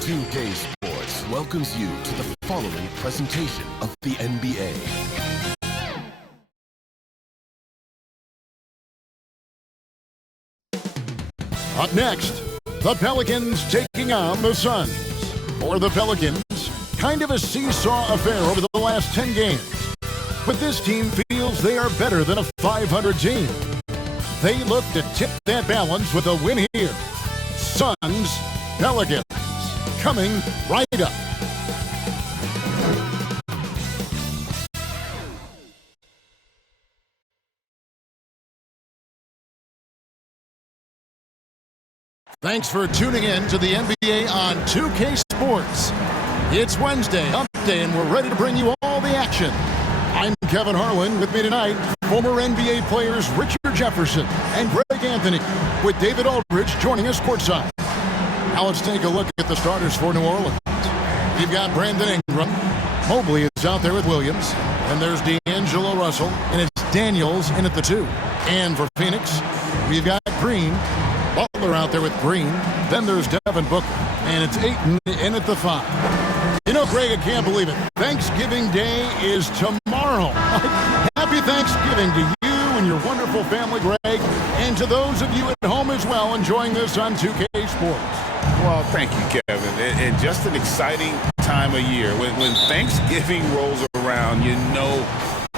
2K Sports welcomes you to the following presentation of the NBA. Up next, the Pelicans taking on the Suns. For the Pelicans, kind of a seesaw affair over the last 10 games. But this team feels they are better than a 500 team. They look to tip that balance with a win here. Suns, Pelicans, coming right up. Thanks for tuning in to the NBA on 2K Sports. It's Wednesday, hump day, and we're ready to bring you all the action. I'm Kevin Harlan. With me tonight, former NBA players Richard Jefferson and Greg Anthony, with David Aldridge joining us courtside. Now let's take a look at the starters for New Orleans. We've got Brandon Ingram. Mobley is out there with Williams. And there's D'Angelo Russell, and it's Daniels in at the 2. And for Phoenix, we've got Green. Butler out there with Green. Then there's Devin Booker. And it's Ayton in at the 5. You know, Greg, I can't believe it. Thanksgiving Day is tomorrow. Happy Thanksgiving to you and your wonderful family, Greg. And to those of you at home as well enjoying this on 2K Sports. Well, thank you, Kevin. And just an exciting time of year. When Thanksgiving rolls around, you know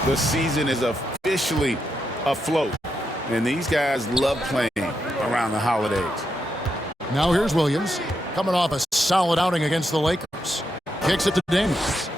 the season is officially afloat. And these guys love playing around the holidays. Now here's Williams, coming off a solid outing against the Lakers. Kicks it to Daniels.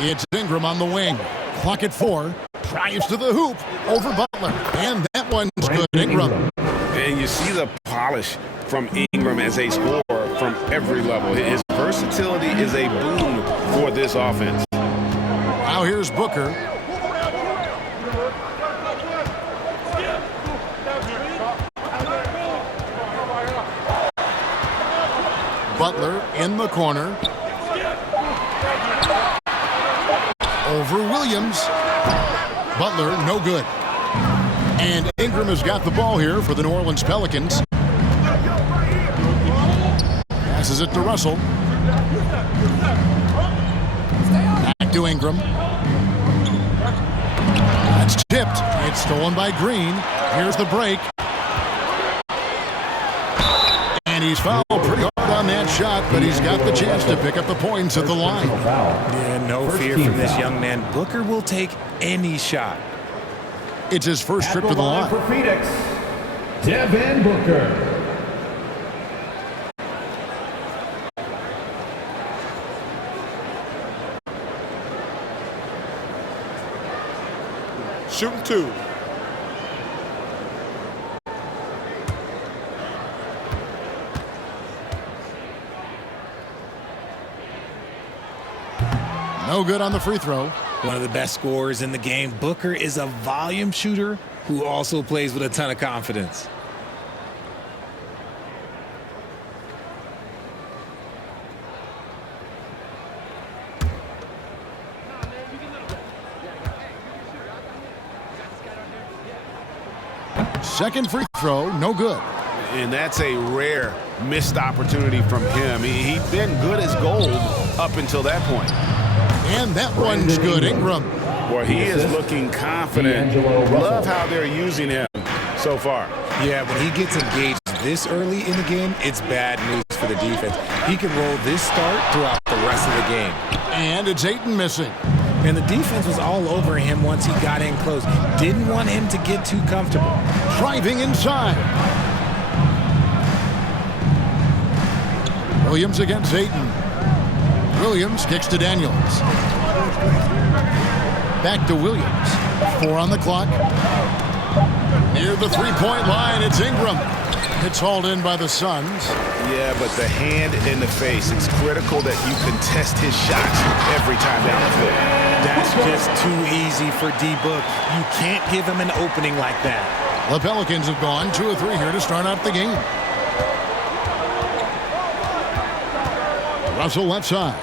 It's Ingram on the wing. Clock at 4. Drives to the hoop over Butler. And that one's good, Ingram. And you see the polish from Ingram as a scorer from every level. His versatility is a boon for this offense. Now here's Booker. Butler in the corner. Over Williams. Butler, no good. And Ingram has got the ball here for the New Orleans Pelicans. Passes it to Russell. Back to Ingram. That's tipped. It's stolen by Green. Here's the break. And he's fouled pretty hard on that shot, but he's got the chance to pick up the points at the line. Yeah, no fear from this young man. Booker will take any shot. It's his first trip to the line. For Phoenix, Devin Booker. Shooting 2. No good on the free throw. One of the best scorers in the game. Booker is a volume shooter who also plays with a ton of confidence. Second free throw, no good. And that's a rare missed opportunity from him. He'd been good as gold up until that point. And that one's good, Ingram. Boy, he is looking confident. Love how they're using him so far. Yeah, when he gets engaged this early in the game, it's bad news for the defense. He can roll this start throughout the rest of the game. And it's Ayton missing. And the defense was all over him once he got in close. Didn't want him to get too comfortable. Driving inside. Williams against Ayton. Williams kicks to Daniels. Back to Williams. 4 on the clock. Near the three-point line, it's Ingram. It's hauled in by the Suns. Yeah, but the hand in the face. It's critical that you contest his shots every time down the floor. That's just too easy for D-Book. You can't give him an opening like that. The Pelicans have gone 2 of 3 here to start out the game. Russell left side.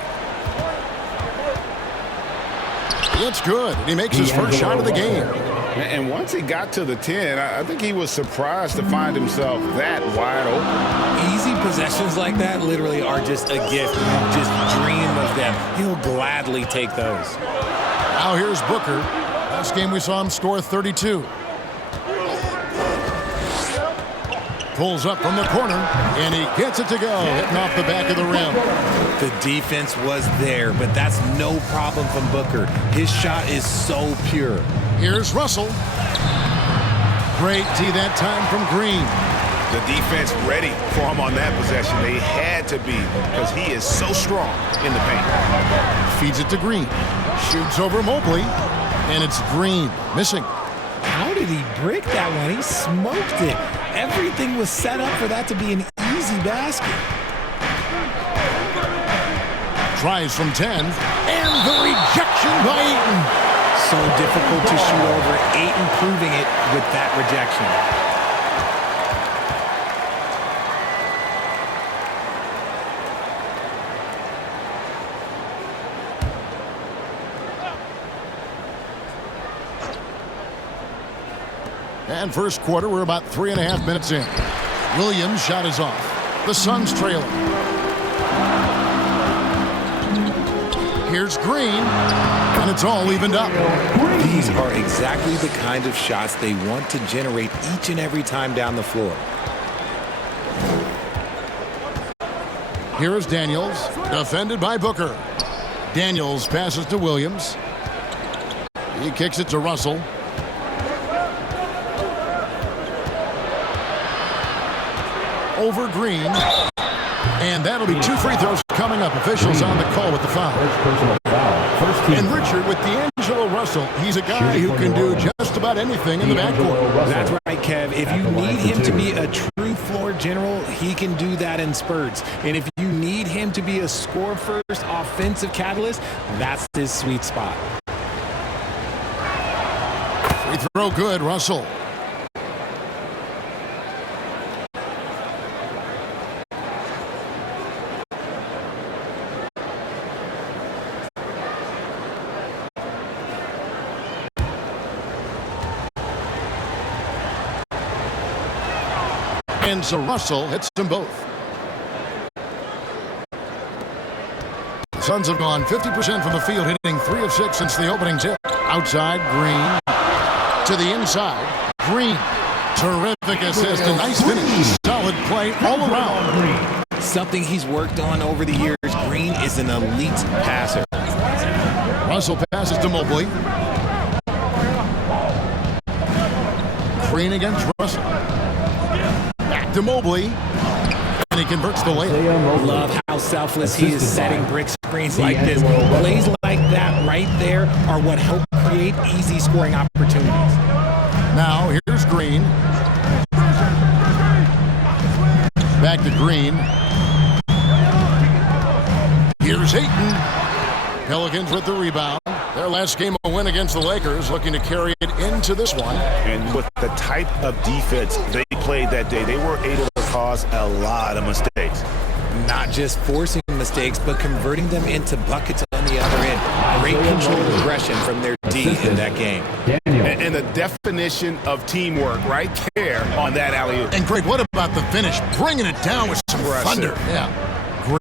It's good. And he makes his first shot of the game. And once he got to the 10, I think he was surprised to find himself that wide open. Easy possessions like that literally are just a gift. You just dream of them. He'll gladly take those. Now here's Booker. Last game we saw him score 32. Pulls up from the corner, and he gets it to go, hitting off the back of the rim. The defense was there, but that's no problem from Booker. His shot is so pure. Here's Russell. Great D that time from Green. The defense ready for him on that possession. They had to be because he is so strong in the paint. Feeds it to Green. Shoots over Mobley, and it's Green missing. How did he break that one? He smoked it. Everything was set up for that to be an easy basket. Tries from 10, and the rejection by Ayton. So difficult to shoot over. Ayton proving it with that rejection. And first quarter, we're about 3.5 minutes in. Williams' shot is off. The Suns trailing. Here's Green, and it's all evened up. These are exactly the kind of shots they want to generate each and every time down the floor. Here is Daniels, defended by Booker. Daniels passes to Williams. He kicks it to Russell. Over Green, and that'll be 2 free throws coming up. Officials on the call with the foul. And Richard, with D'Angelo Russell, he's a guy who can do just about anything in the backcourt. That's right, Kev. If you need him to be a true floor general, he can do that in spurts. And if you need him to be a score-first offensive catalyst, that's his sweet spot. Free throw good, Russell. And so Russell hits them both. The Suns have gone 50% from the field, hitting 3 of 6 since the opening tip. Outside, Green. To the inside, Green. Terrific assist, a nice finish. Solid play all around. Something he's worked on over the years. Green is an elite passer. Russell passes to Mobley. Green against Russell. Back to Mobley. And he converts the layup. Love how selfless he is setting brick screens like this. Plays like that right there are what help create easy scoring opportunities. Now here's Green. Back to Green. Here's Ayton. Pelicans with the rebound. Their last game a win against the Lakers, looking to carry it into this one. And with the type of defense they played that day, they were able to cause a lot of mistakes. Not just forcing mistakes, but converting them into buckets on the other end. Great controlled aggression from their D in that game. And the definition of teamwork right there on that alley-oop. And Greg, what about the finish? Bringing it down with some thunder. Yeah.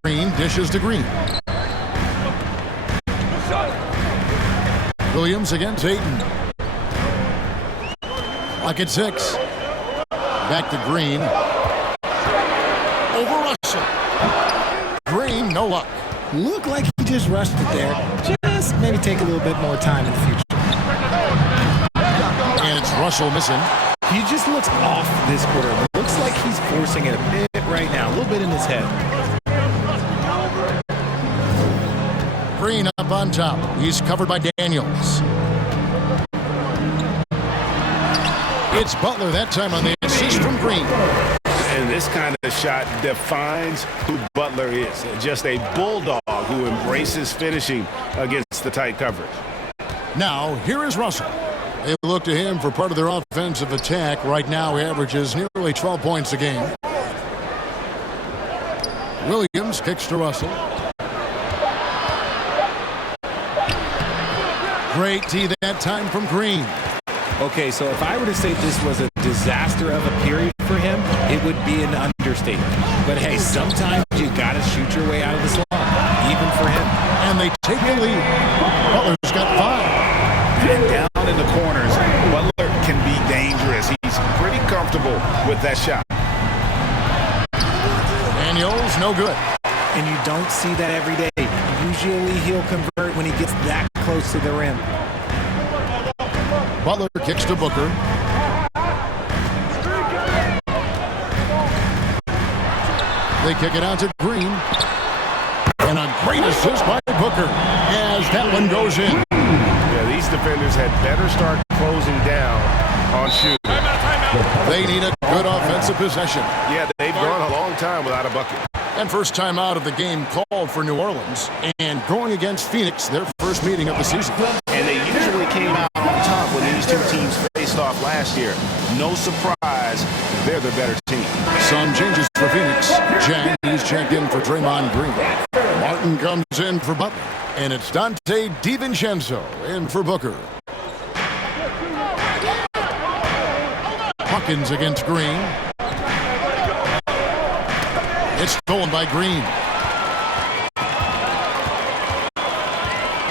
Green dishes to Green. Williams against Ayton. Lock at 6. Back to Green. Over Russell. Green, no luck. Looked like he just rushed it there. Just maybe take a little bit more time in the future. And it's Russell missing. He just looks off this quarter. Looks like he's forcing it a bit right now. A little bit in his head. Green up on top. He's covered by Daniels. It's Butler that time on the assist from Green. And this kind of shot defines who Butler is. Just a bulldog who embraces finishing against the tight coverage. Now, here is Russell. They look to him for part of their offensive attack. Right now, he averages nearly 12 points a game. Williams kicks to Russell. Great D that time from Green. Okay, so if I were to say this was a disaster of a period for him, it would be an understatement. But hey, sometimes you got to shoot your way out of the slump, even for him. And they take the lead. Butler's got 5. And down in the corners, Butler can be dangerous. He's pretty comfortable with that shot. Daniels, no good. And you don't see that every day. Usually he'll convert when he gets that close to the rim. Butler kicks to Booker. They kick it out to Green. And a great assist by Booker as that one goes in. Yeah, these defenders had better start closing down on shooting. They need a good offensive possession. Yeah, they've gone a long time without a bucket. And first time out of the game called for New Orleans. And going against Phoenix, their first meeting of the season. And they usually came out on top when these two teams faced off last year. No surprise, they're the better team. Some changes for Phoenix. Jang, he's checked in for Draymond Green. Martin comes in for Butler. And it's Dante DiVincenzo in for Booker. Hawkins against Green. It's stolen by Green.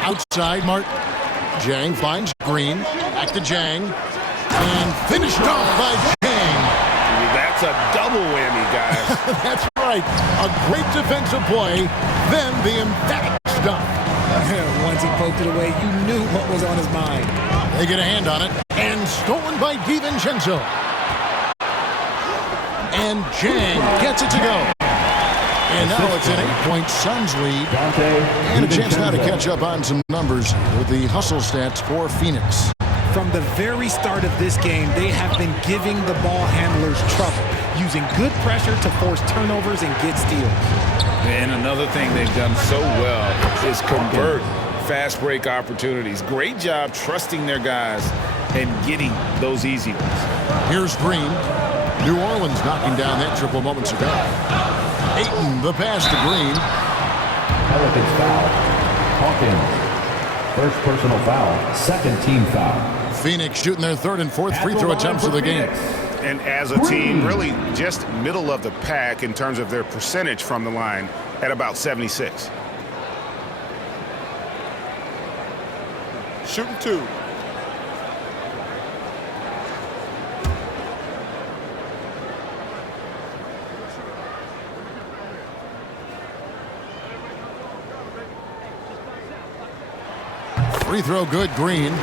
Outside, Martin. Jang finds Green. Back to Jang. And finished off by Jang. That's a double whammy, guys. That's right. A great defensive play. Then the emphatic stuff. Once he poked it away, you knew what was on his mind. They get a hand on it. And stolen by DiVincenzo. And Jang gets it to go. And now it's an 8-point Suns lead. And a chance now to catch up on some numbers with the hustle stats for Phoenix. From the very start of this game, they have been giving the ball handlers trouble, using good pressure to force turnovers and get steals. And another thing they've done so well is convert fast break opportunities. Great job trusting their guys and getting those easy ones. Here's Green. New Orleans knocking down that triple moments ago. Ayton, the pass to Green. Pelicans foul. Hawkins. First personal foul. Second team foul. Phoenix shooting their third and fourth free throw attempts of the game. And as a team, really just middle of the pack in terms of their percentage from the line at about 76. Shooting 2. Free throw good, Green.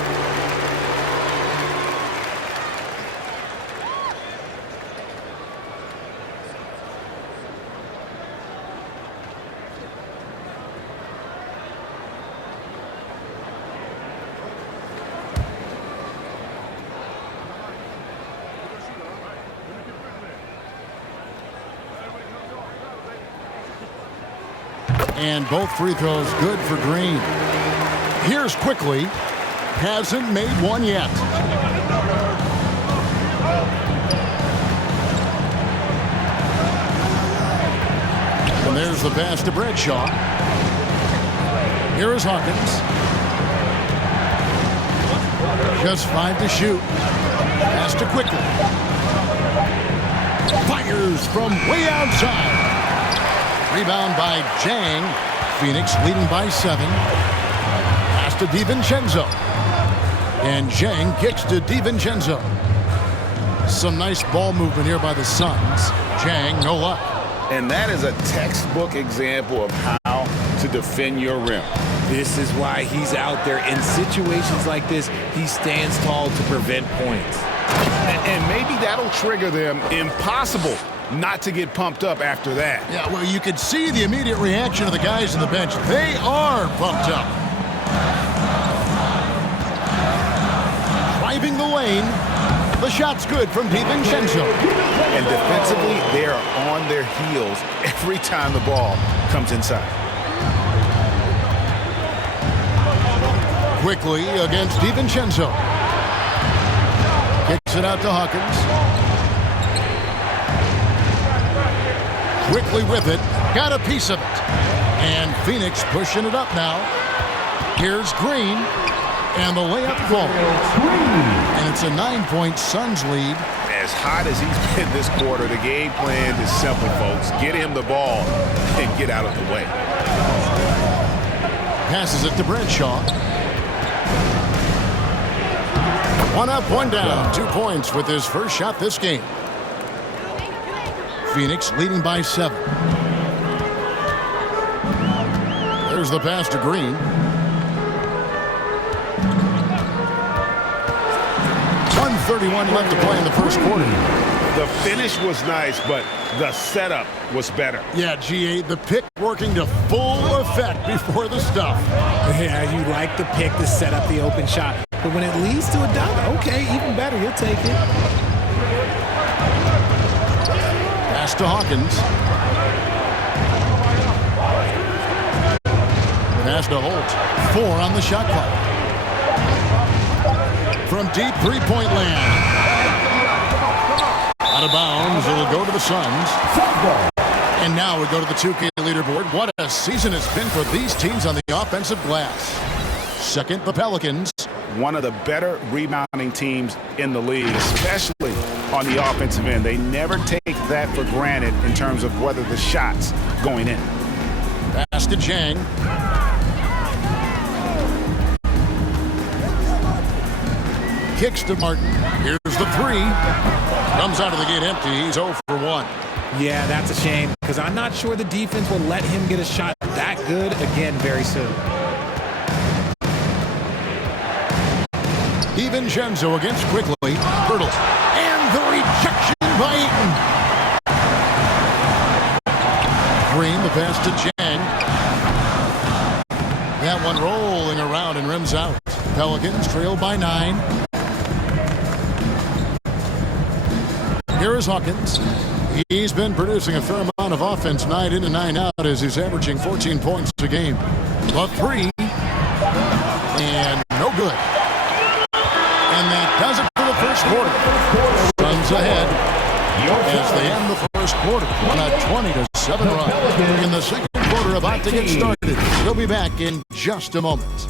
And both free throws good for Green. Here's quickly. Hasn't made one yet. And there's the pass to Bradshaw. Here is Hawkins. Just 5 to shoot. Pass to quickly. Fires from way outside. Rebound by Jang. Phoenix leading by 7. Pass to DiVincenzo. And Jang kicks to DiVincenzo. Some nice ball movement here by the Suns. Jang, no luck. And that is a textbook example of how to defend your rim. This is why he's out there. In situations like this, he stands tall to prevent points. And maybe that'll trigger them. Impossible not to get pumped up after that. Yeah, well, you could see the immediate reaction of the guys on the bench. They are pumped up. Driving the lane. The shot's good from DiVincenzo. And defensively, they are on their heels every time the ball comes inside. Quickly against DiVincenzo. Kicks it out to Hawkins. Quickly with it. Got a piece of it. And Phoenix pushing it up now. Here's Green. And the layup falls. And it's a 9-point Suns lead. As hot as he's been this quarter, the game plan is simple, folks. Get him the ball and get out of the way. Passes it to Bradshaw. One up, one down. 2 points with his first shot this game. Phoenix leading by 7. There's the pass to Green. 1:31 left to play in the first quarter. The finish was nice, but the setup was better. Yeah, GA, the pick working to full effect before the stuff. Yeah, you like the pick to set up the open shot. But when it leads to a dunk, okay, even better, you'll take it. Pass to Hawkins. Pass to Holt. 4 on the shot clock. From deep three-point land. Out of bounds, it'll go to the Suns. And now we go to the 2K leaderboard. What a season it's been for these teams on the offensive glass. Second, the Pelicans. One of the better rebounding teams in the league, especially on the offensive end. They never take that for granted in terms of whether the shot's going in. Pass to Jang. Kicks to Martin. Here's the 3. Comes out of the gate empty. He's 0 for 1. Yeah, that's a shame because I'm not sure the defense will let him get a shot that good again very soon. DiVincenzo against quickly. Hurdles. And the rejection by Eaton. Green, the pass to Jang. That one rolling around and rims out. Pelicans trail by 9. Here is Hawkins. He's been producing a fair amount of offense night in and night out as he's averaging 14 points a game. The 3. And no good. And that does it for the first quarter. Suns ahead as they end the first quarter on a 20-7 run. In the second quarter about to get started. We'll be back in just a moment.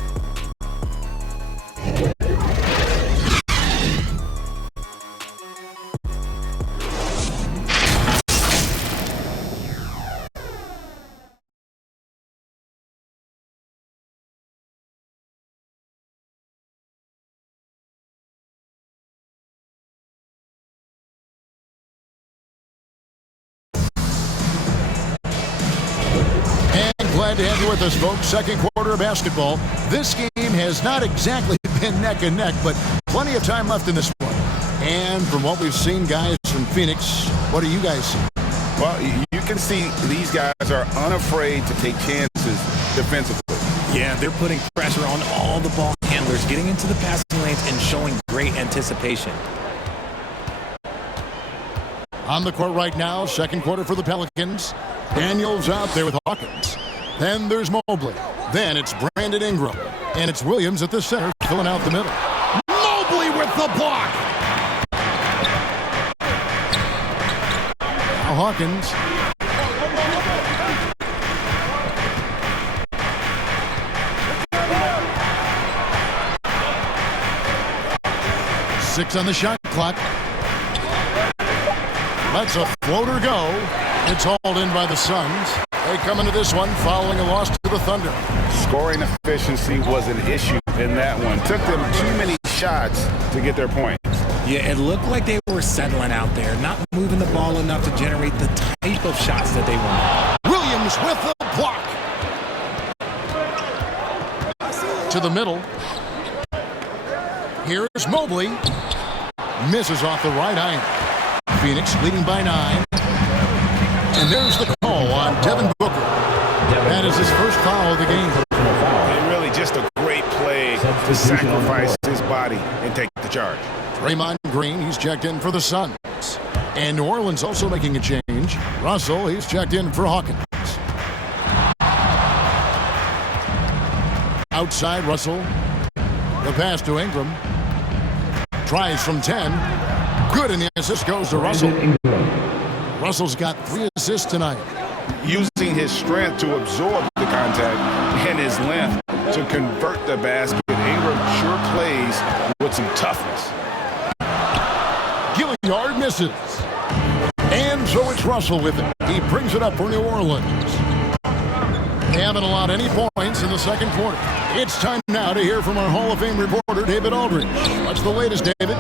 Glad to have you with us, folks. Second quarter of basketball. This game has not exactly been neck and neck, but plenty of time left in this one. And from what we've seen, guys from Phoenix, what do you guys see? Well, you can see these guys are unafraid to take chances defensively. Yeah, they're putting pressure on all the ball handlers, getting into the passing lanes and showing great anticipation. On the court right now, second quarter for the Pelicans. Daniels out there with Hawkins. Then there's Mobley. Then it's Brandon Ingram. And it's Williams at the center, filling out the middle. Mobley with the block! Now Hawkins. Six on the shot clock. Lets a floater go. It's hauled in by the Suns. They come into this one following a loss to the Thunder. Scoring efficiency was an issue in that one. Took them too many shots to get their points. Yeah, it looked like they were settling out there, not moving the ball enough to generate the type of shots that they want. Williams with the block. To the middle. Here's Mobley. Misses off the right iron. Phoenix leading by 9. And there's the call on Devin Booker. That is his first foul of the game. And really just a great play to sacrifice his body and take the charge. Draymond Green, he's checked in for the Suns. And New Orleans also making a change. Russell, he's checked in for Hawkins. Outside, Russell. The pass to Ingram. Tries from 10. Good, and the assist goes to Russell. Russell's got 3 assists tonight. Using his strength to absorb the contact and his length to convert the basket Ingram sure plays with some toughness. Gilliard misses. And so it's Russell with it. He brings it up for New Orleans. They haven't allowed any points in the second quarter. It's time now to hear from our Hall of Fame reporter, David Aldridge. What's the latest, David?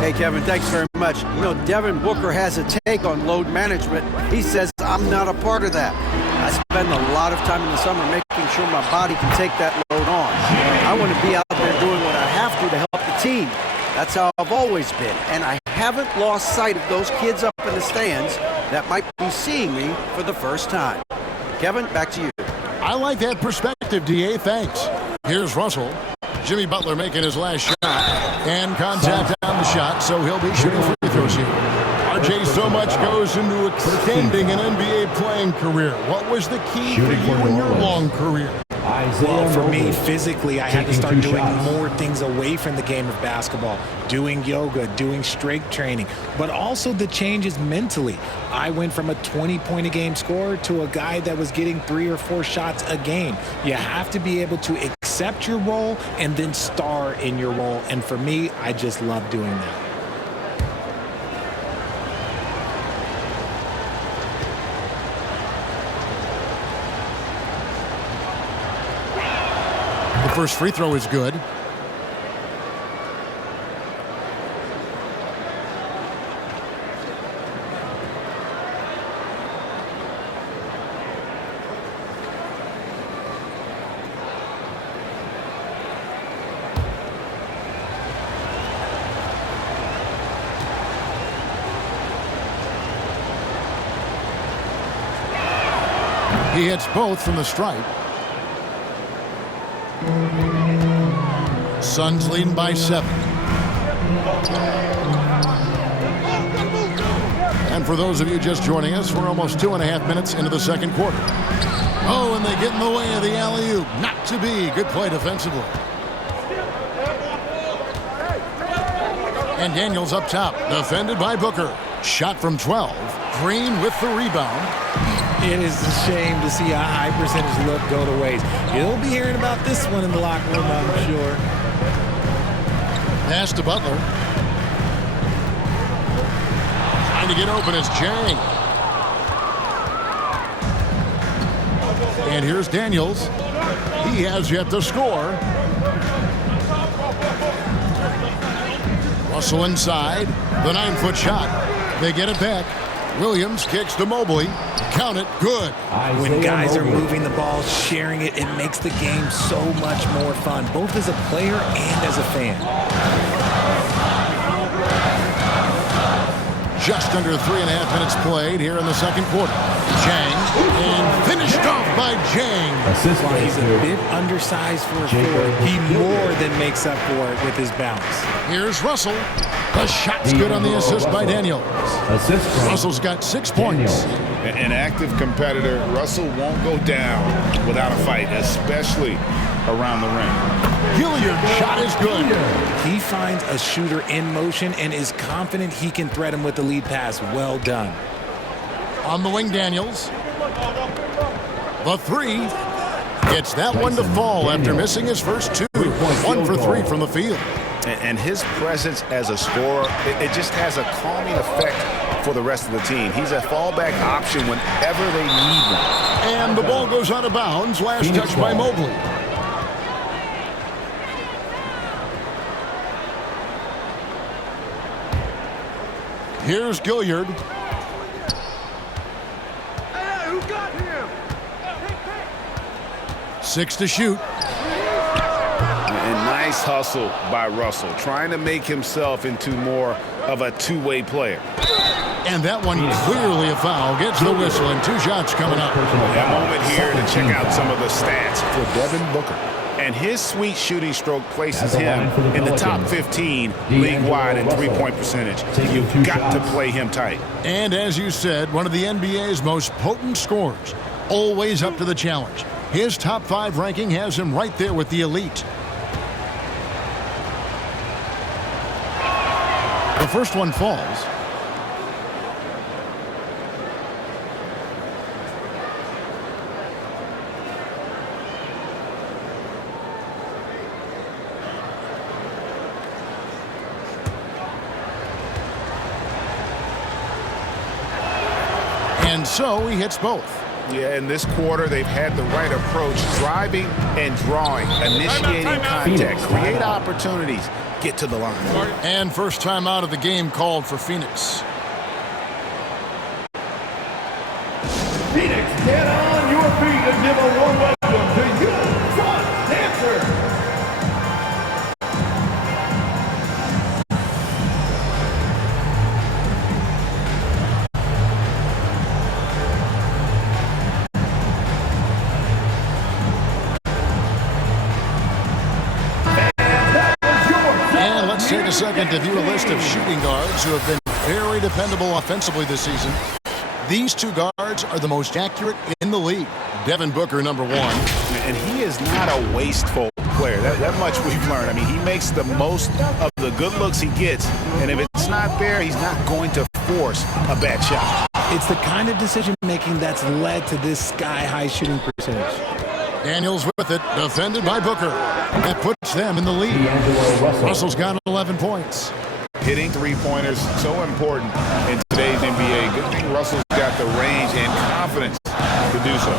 Hey, Kevin, thanks very much. You know, Devin Booker has a take on load management. He says, I'm not a part of that. I spend a lot of time in the summer making sure my body can take that load on. I want to be out there doing what I have to help the team. That's how I've always been. And I haven't lost sight of those kids up in the stands that might be seeing me for the first time. Kevin, back to you. I like that perspective, D.A. Thanks. Here's Russell. Jimmy Butler making his last shot. And contact on the shot, so he'll be shooting free throws here. RJ, so much goes into extending an NBA playing career. What was the key for you in your long career? Well, for me, physically, I had to start doing more things away from the game of basketball, doing yoga, doing strength training, but also the changes mentally. I went from a 20-point-a-game scorer to a guy that was getting 3 or 4 shots a game. You have to be able to accept your role and then star in your role, and for me, I just love doing that. The first free throw is good. He hits both from the stripe. Suns leading by 7. And for those of you just joining us, we're almost 2.5 minutes into the second quarter. Oh, and they get in the way of the alley-oop. Not to be. Good play defensively. And Daniels up top, defended by Booker. Shot from 12. Green with the rebound. It is a shame to see a high percentage look go to waste. You'll be hearing about this one in the locker room, I'm sure. Pass to Butler. Trying to get open is Chang. And here's Daniels. He has yet to score. Russell inside. The 9-foot shot. They get it back. Williams kicks to Mobley. Count it. Good. When guys are moving the ball, sharing it, it makes the game so much more fun, both as a player and as a fan. Just under 3.5 minutes played here in the second quarter. Chang, and finished off by Chang. While he's a bit undersized for a forward, he more than makes up for it with his bounce. Here's Russell. The shot's good on the assist by Daniels. Russell's got 6 points. An active competitor, Russell won't go down without a fight, especially around the rim. Gilliard's shot is good. He finds a shooter in motion and is confident he can thread him with the lead pass. Well done. On the wing, Daniels. The 3. Gets that one to fall after missing his first 2. 1 for 3 from the field. And his presence as a scorer, it just has a calming effect for the rest of the team. He's a fallback option whenever they need one. And the ball goes out of bounds. Last touch by Mobley. Here's Gilliard. Hey, who got him? 6 to shoot. And nice hustle by Russell, trying to make himself into more of a two-way player. And that one clearly a foul. Gets the whistle, and 2 shots coming up. A moment here to check out some of the stats for Devin Booker. And his sweet shooting stroke places him in the top 15 league-wide in three-point percentage. You've got to play him tight. And as you said, one of the NBA's most potent scorers. Always up to the challenge. His top 5 ranking has him right there with the elite. The first one falls. And so he hits both. Yeah, in this quarter, they've had the right approach, driving and drawing, initiating contact, create opportunities, get to the line. And first time out of the game called for Phoenix. Phoenix, get on your feet and give a warm welcome to you, Sun Dancer. And let's take a second to view a list of shooting guards who have been very dependable offensively this season. These two guards are the most accurate in the league. Devin Booker, number 1. And he is not a wasteful player. That much we've learned. I mean, he makes the most of the good looks he gets, and if it's not there, he's not going to force a bad shot. It's the kind of decision-making that's led to this sky-high shooting percentage. Daniels with it, defended by Booker. That puts them in the lead. Russell's got 11 points. Hitting three-pointers, so important in today's NBA. Good thing Russell's got the range and confidence to do so.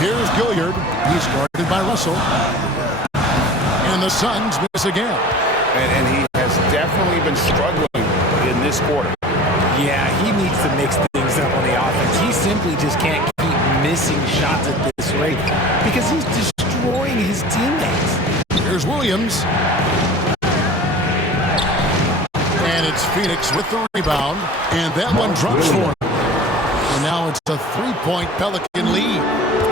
Here's Gilliard. He's guarded by Russell. And the Suns miss again. And he has definitely been struggling in this quarter. Yeah, he needs to mix things up on the offense. He simply just can't keep missing shots at this rate because he's destroying his teammates. Here's Williams. And it's Phoenix with the rebound. And that one drops for him. And now it's a 3-point Pelican lead.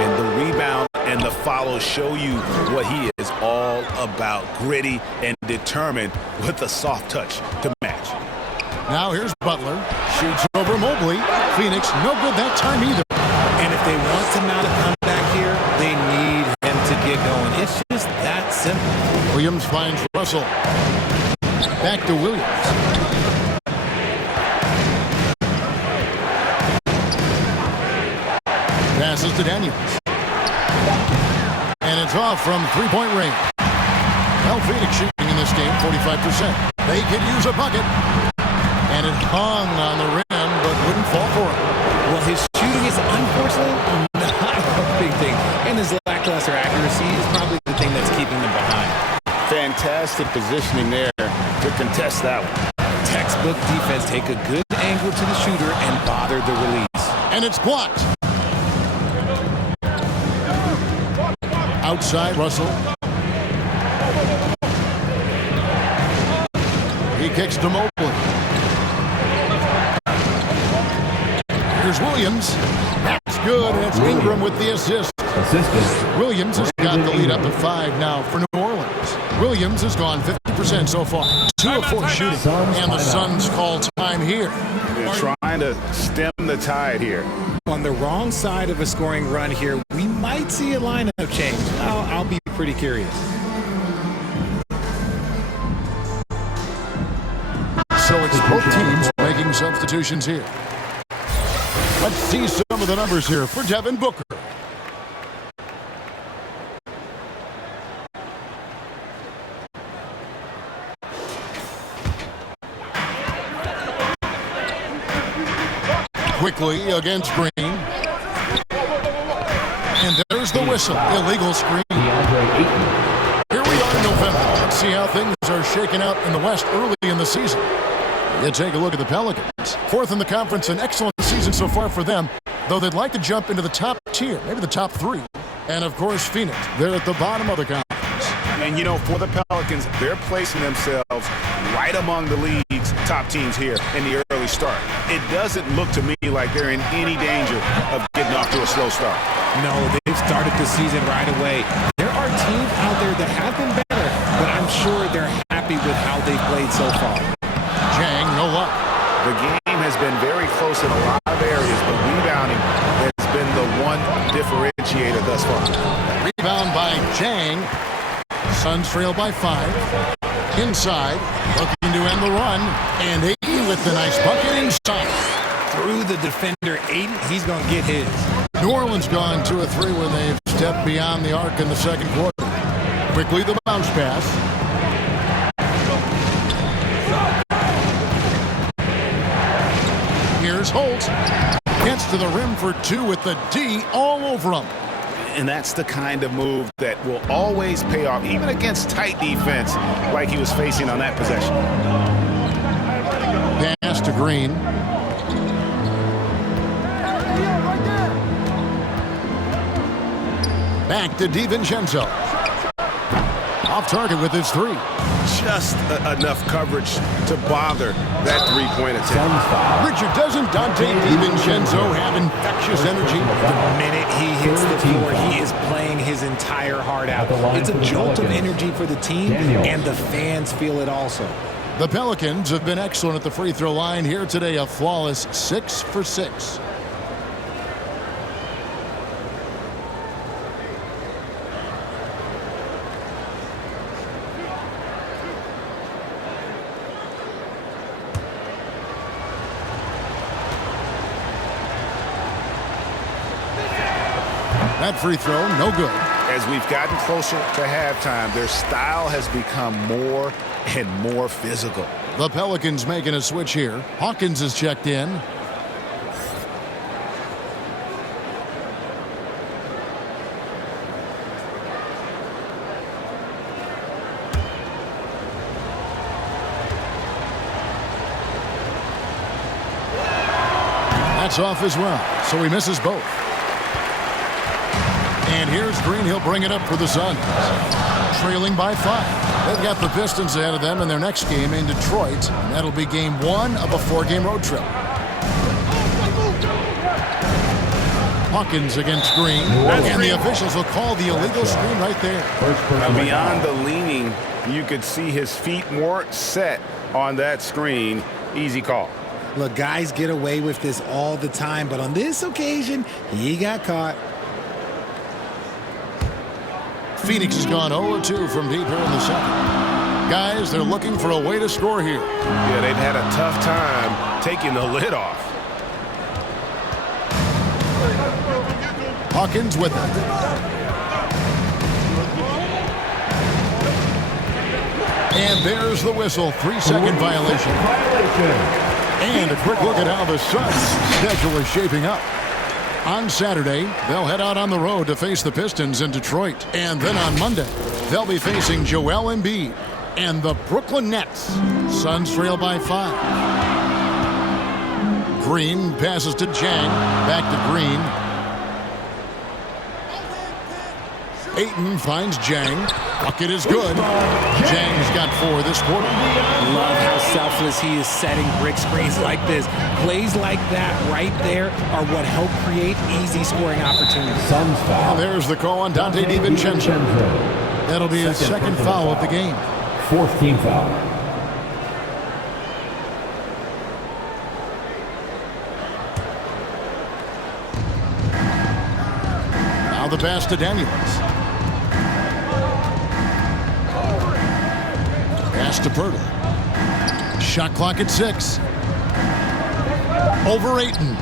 And the rebound and the follow show you what he is all about. Gritty and determined with a soft touch to match. Now here's Butler. Shoots over Mobley. Phoenix, no good that time either. And if they want to mount a comeback here, they need him to get going. It's just that simple. Williams finds Russell. Back to Williams. Passes to Daniels. And it's off from three-point range. Well, Phoenix shooting in this game, 45%. They could use a bucket. And it hung on the rim, but wouldn't fall for him. Well, his shooting is unfortunately not a big thing. And his lackluster accuracy is probably the thing that's keeping them behind. Fantastic positioning there to contest that one. Textbook defense, take a good angle to the shooter and bother the release. And it's blocked. Outside, Russell. He kicks to Mobley. Here's Williams. That's good. That's Ingram with the assist. Williams has got the lead up to 5 now for New Orleans. Williams has gone 50% so far. 2 of 4 shooting. And the Suns call time here. They're trying to stem the tide here. On the wrong side of a scoring run here, we might see a lineup change. I'll be pretty curious. So it's both teams making substitutions here. Let's see some of the numbers here for Devin Booker. Quickly against Green. And there's the whistle. Illegal screen. Here we are in November. Let's see how things are shaking out in the West early in the season. You take a look at the Pelicans. 4th in the conference, an excellent season so far for them, though they'd like to jump into the top tier, maybe the top 3. And, of course, Phoenix. They're at the bottom of the conference. And, you know, for the Pelicans, they're placing themselves right among the league's top teams here in the early start. It doesn't look to me like they're in any danger of getting off to a slow start. No, they've started the season right away. There are teams out there that have been better, but I'm sure they're happy with how they've played so far. Jang, no luck. The game has been very close in a lot of areas, but rebounding has been the one differentiator thus far. Rebound by Jang. Suns trail by 5. Inside, looking to end the run. And Ayton with the nice bucket inside. Through the defender, Ayton, he's going to get his. New Orleans gone 2 of 3 when they've stepped beyond the arc in the second quarter. Quickly the bounce pass. Here's Holt. Gets to the rim for two with the D all over him. And that's the kind of move that will always pay off, even against tight defense like he was facing on that possession. Pass to Green. Back to DiVincenzo. Off target with his three. Just enough coverage to bother that three-point attempt. Richard, doesn't Dante DiVincenzo have infectious energy? The minute he hits the floor, he is playing his entire heart out. It's a jolt of energy for the team, and the fans feel it also. The Pelicans have been excellent at the free throw line here today, a flawless 6 for 6. That free throw, no good. As we've gotten closer to halftime, their style has become more and more physical. The Pelicans making a switch here. Hawkins is checked in. That's off as well, so he misses both. And here's Green. He'll bring it up for the Suns. Trailing by 5. They've got the Pistons ahead of them in their next game in Detroit. And that'll be game 1 of a 4-game road trip. Hawkins against Green. And the officials will call the illegal screen right there. Now, beyond the leaning, you could see his feet more set on that screen. Easy call. Look, guys get away with this all the time, but on this occasion, he got caught. Phoenix has gone 0-2 from deep here in the second. Guys, they're looking for a way to score here. Yeah, they've had a tough time taking the lid off. Hawkins with it. And there's the whistle. 3-second violation. And a quick look at how the Suns' schedule is shaping up. On Saturday, they'll head out on the road to face the Pistons in Detroit. And then on Monday, they'll be facing Joel Embiid and the Brooklyn Nets. Suns trail by 5. Green passes to Jang. Back to Green. Ayton finds Jang. Bucket is good. Jang's got 4 this quarter. Love how selfless he is setting brick screens like this. Plays like that right there are what help create easy scoring opportunities. Well, there's the call on Dante DiVincenzo. That'll be his second foul of the game. 4th team foul. Now the pass to Daniels. Pass to Pirtle. Shot clock at 6. Over Ayton.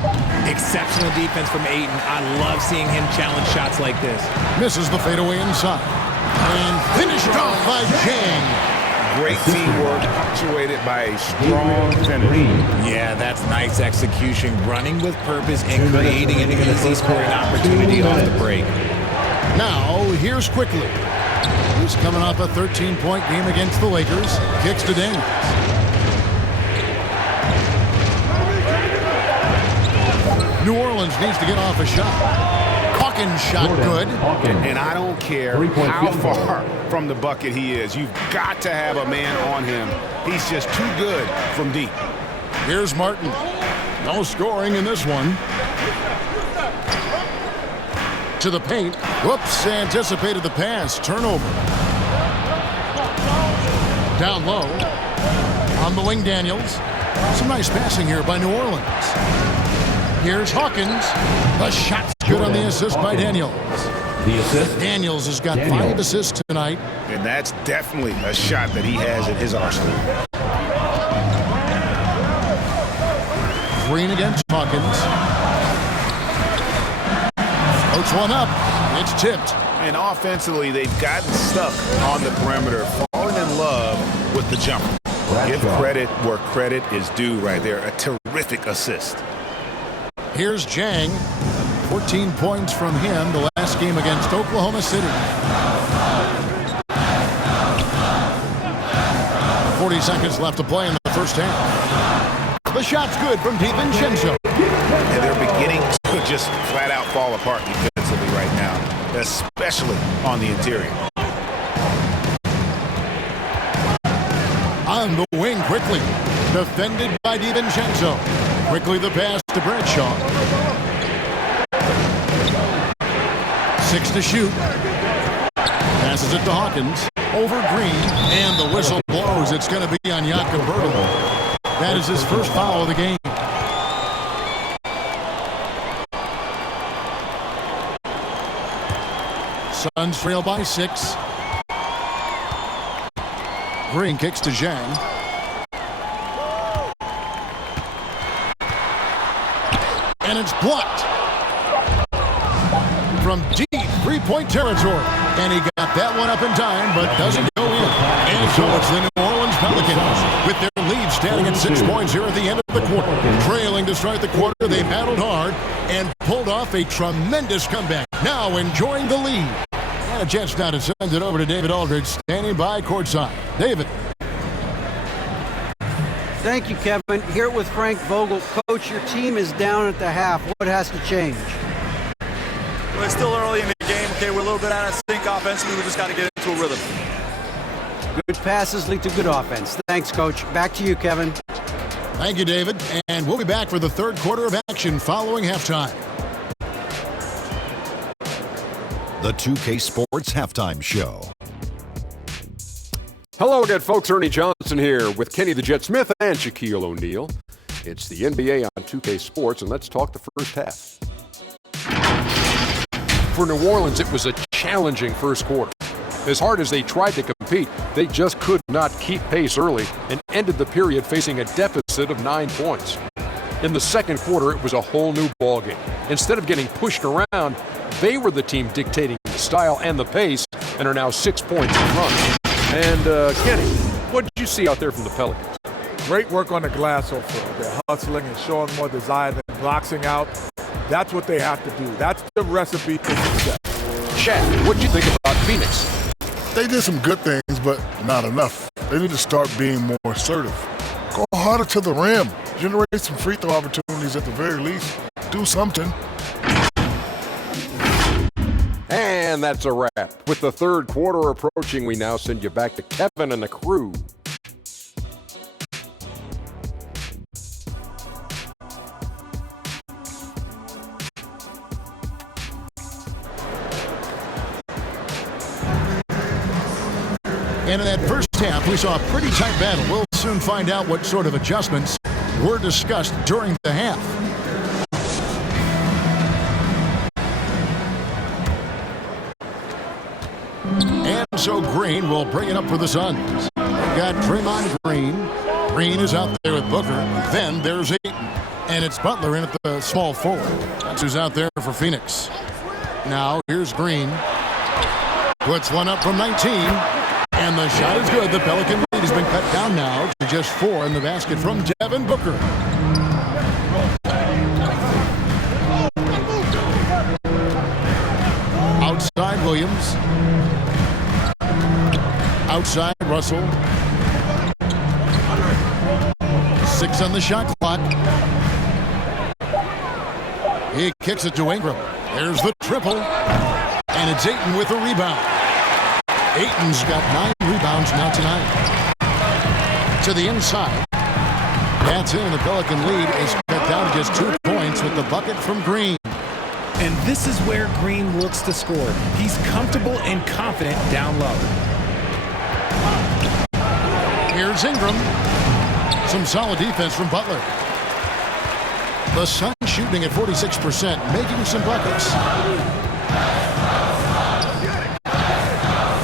Exceptional defense from Ayton. I love seeing him challenge shots like this. Misses the fadeaway inside. And finished off by Jang. Great teamwork punctuated by a strong finish. Yeah, that's nice execution. Running with purpose and creating an easy scoring opportunity off the break. Now, here's Quickly. He's coming off a 13-point game against the Lakers. Kicks to Daniels. New Orleans needs to get off a shot. Hawkins shot good. And I don't care how far from the bucket he is. You've got to have a man on him. He's just too good from deep. Here's Martin. No scoring in this one. To the paint. Whoops, anticipated the pass. Turnover. Down low. On the wing, Daniels. Some nice passing here by New Orleans. Here's Hawkins. The shot's good on the assist by Daniels. The assist. Daniels has got 5 assists tonight. And that's definitely a shot that he has in his arsenal. Green against Hawkins. Floats one up. It's tipped. And offensively, they've gotten stuck on the perimeter, falling in love with the jumper. Give credit where credit is due right there. A terrific assist. Here's Jang. 14 points from him the last game against Oklahoma City. 40 seconds left to play in the first half. The shot's good from DiVincenzo. And they're beginning to just flat out fall apart defensively right now, especially on the interior. On the wing quickly. Defended by DiVincenzo. Quickly the pass to Bradshaw. 6 to shoot. Passes it to Hawkins. Over Green. And the whistle blows. It's going to be on Jakob Poeltl. That is his first foul of the game. Suns trail by 6. Green kicks to Zhang. And it's blocked. From deep three-point territory. And he got that one up in time, but doesn't go in. And so it's the New Orleans Pelicans with their lead standing at 6 points here at the end of the quarter. Trailing to start the quarter, they battled hard and pulled off a tremendous comeback. Now enjoying the lead. And a chance now to send it over to David Aldridge, standing by courtside. David. Thank you, Kevin. Here with Frank Vogel. Coach, your team is down at the half. What has to change? Well, it's still early in the game. Okay, we're a little bit out of sync offensively. We just got to get into a rhythm. Good passes lead to good offense. Thanks, Coach. Back to you, Kevin. Thank you, David. And we'll be back for the third quarter of action following halftime. The 2K Sports Halftime Show. Hello again, folks. Ernie Johnson here with Kenny the Jet Smith and Shaquille O'Neal. It's the NBA on 2K Sports, and let's talk the first half. For New Orleans, it was a challenging first quarter. As hard as they tried to compete, they just could not keep pace early and ended the period facing a deficit of 9 points. In the second quarter, it was a whole new ballgame. Instead of getting pushed around, they were the team dictating the style and the pace and are now 6 points in front. And, Kenny, what did you see out there from the Pelicans? Great work on the glass so far. They're hustling and showing more desire than boxing out. That's what they have to do. That's the recipe for success. Shaq, what did you think about Phoenix? They did some good things, but not enough. They need to start being more assertive. Go harder to the rim. Generate some free throw opportunities at the very least. Do something. And that's a wrap. With the third quarter approaching, we now send you back to Kevin and the crew. And in that first half, we saw a pretty tight battle. We'll soon find out what sort of adjustments were discussed during the half. And so Green will bring it up for the Suns. We've got Draymond Green. Green is out there with Booker. Then there's Ayton. And it's Butler in at the small forward. That's who's out there for Phoenix. Now here's Green. Puts one up from 19. And the shot is good. The Pelican lead has been cut down now to just 4 in the basket from Devin Booker. Outside Williams. Outside Russell. 6 on the shot clock. He kicks it to Ingram. There's the triple. And it's Ayton with a rebound. Ayton's got 9 rebounds now tonight. To the inside. That's in. The Pelican lead is cut down to just 2 points with the bucket from Green. And this is where Green looks to score. He's comfortable and confident down low. Here's Ingram. Some solid defense from Butler. The Suns shooting at 46%, making some buckets.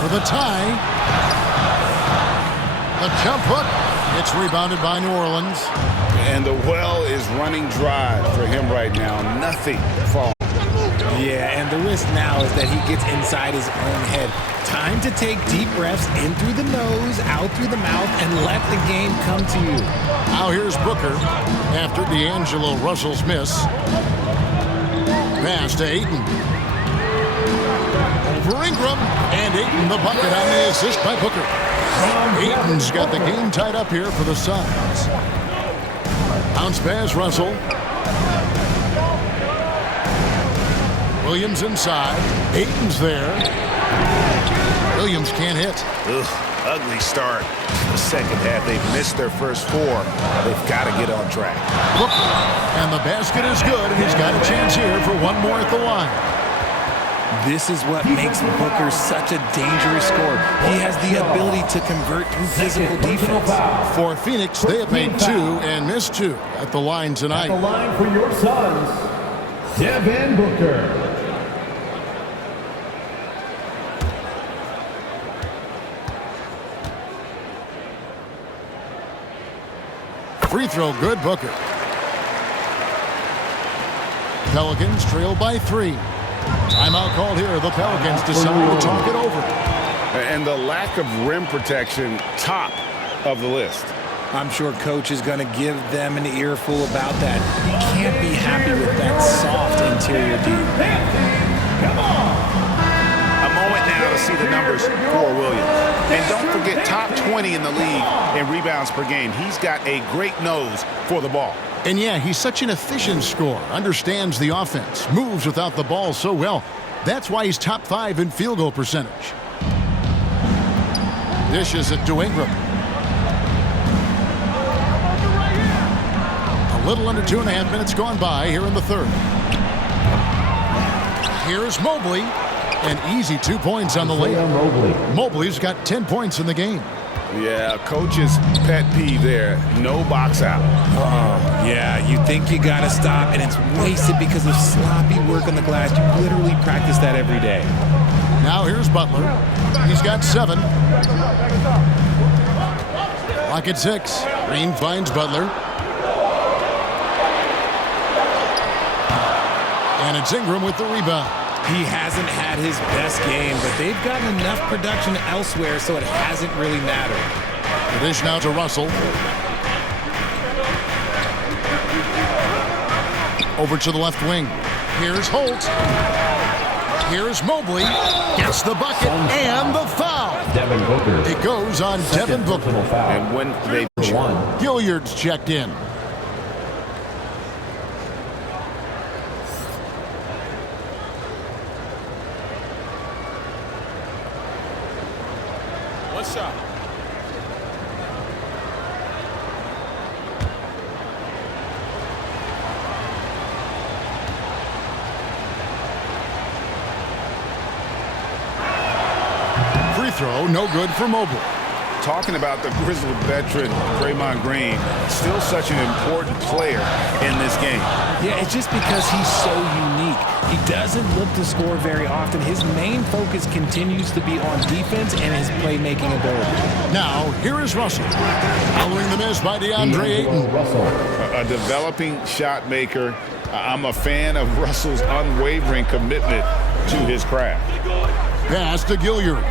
For the tie. The jump hook. It's rebounded by New Orleans. And the well is running dry for him right now. Nothing falling. Yeah, and the risk now is that he gets inside his own head. Time to take deep breaths in through the nose, out through the mouth, and let the game come to you. Now here's Booker after D'Angelo Russell's miss. Pass to Ayton. Over Ingram, and Ayton the bucket on the assist by Booker. Ayton's got the game tied up here for the Suns. Bounce pass, Russell. Williams inside. Ayton's there. Williams can't hit. Ugly start. The second half, they've missed their first 4. They've got to get on track. Booker, and the basket is good, and he's got a chance here for one more at the line. This is what makes Booker such a dangerous scorer. He has the ability to convert through physical defense. For Phoenix, they have made 2 and missed 2 at the line tonight. At the line for your Suns, Devin Booker. Free throw good, Booker. Pelicans trail by 3. Timeout called here. The Pelicans decide to talk it over. And the lack of rim protection, top of the list. I'm sure coach is going to give them an earful about that. He can't be happy with that soft interior D. Come on. A moment now to see the numbers for Williams. And don't forget, top 20 in the league in rebounds per game. He's got a great nose for the ball. And yeah, he's such an efficient scorer, understands the offense, moves without the ball so well. That's why he's top 5 in field goal percentage. Dishes it to Ingram. A little under 2.5 minutes gone by here in the third. Here's Mobley. An easy 2 points on the layup. Mobley's got 10 points in the game. Yeah, coach's pet peeve there. No box out. Yeah, you think you got to stop, and it's wasted because of sloppy work on the glass. You literally practice that every day. Now here's Butler. He's got 7. Clock at 6. Green finds Butler. And it's Ingram with the rebound. He hasn't had his best game, but they've gotten enough production elsewhere, so it hasn't really mattered. The dish now to Russell. Over to the left wing. Here's Holt. Here's Mobley. Gets the bucket and the foul. Devin Booker. It goes on Devin Booker. And when they Gilliard's checked in. Shot. Free throw, no good for Mobley. Talking about the grizzled veteran, Draymond Green, still such an important player in this game. Yeah, it's just because he's so unique. He doesn't look to score very often. His main focus continues to be on defense and his playmaking ability. Now, here is Russell. Following the miss by DeAndre Ayton. A developing shot maker. I'm a fan of Russell's unwavering commitment to his craft. Pass to Gilliard.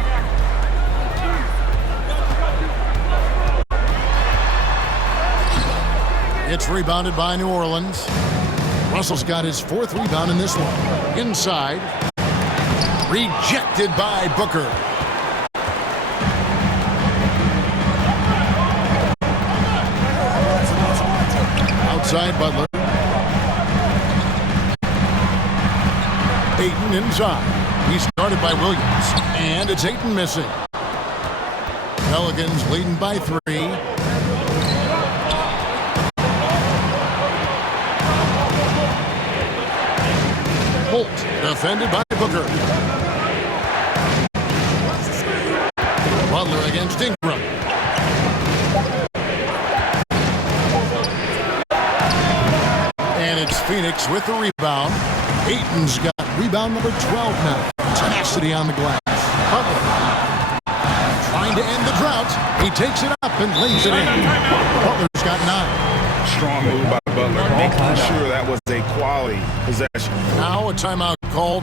It's rebounded by New Orleans. Russell's got his 4th rebound in this one. Inside. Rejected by Booker. Outside Butler. Ayton inside. He's guarded by Williams. And it's Ayton missing. Pelicans leading by 3. Holt, defended by Booker. Butler against Ingram. And it's Phoenix with the rebound. Ayton's got rebound number 12 now. Tenacity on the glass. Butler trying to end the drought. He takes it up and lays it in. Butler's got 9. Strong move by Butler, making sure that was a quality possession. Now a timeout call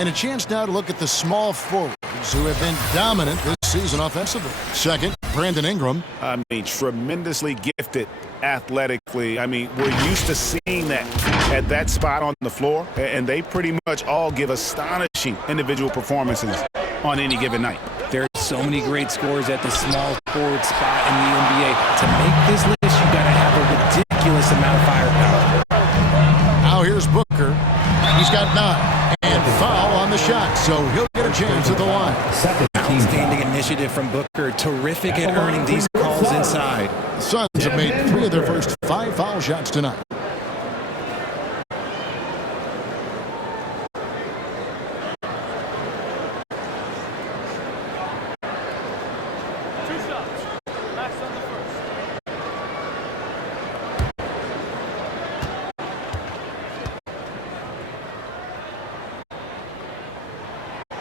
And a chance now to look at the small forwards who have been dominant this season offensively. Second, Brandon Ingram. I mean, tremendously gifted athletically. I mean, we're used to seeing that at that spot on the floor, and they pretty much all give astonishing individual performances on any given night. There are so many great scorers at the small forward spot in the NBA. To make this list, you got to have a ridiculous amount of firepower. Now here's Booker. He's got 9. And foul on the shot, so he'll get a chance at the line. Outstanding initiative from Booker. Terrific at earning these calls inside. The Suns have made 3 of their first 5 foul shots tonight.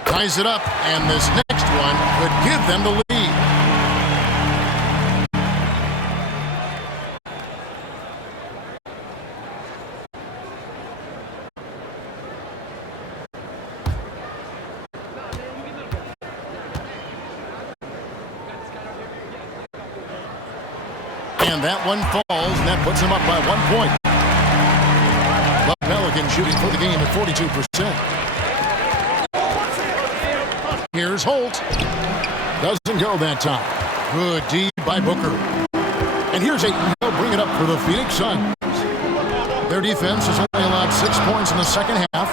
Ties it up, and this next one could give them the lead. And that one falls, and that puts them up by 1 point. The Pelicans shooting for the game at 42%. Here's Holt. Doesn't go that time. Good D by Booker. And here's Ayton. He'll bring it up for the Phoenix Suns. Their defense has only allowed 6 points in the second half.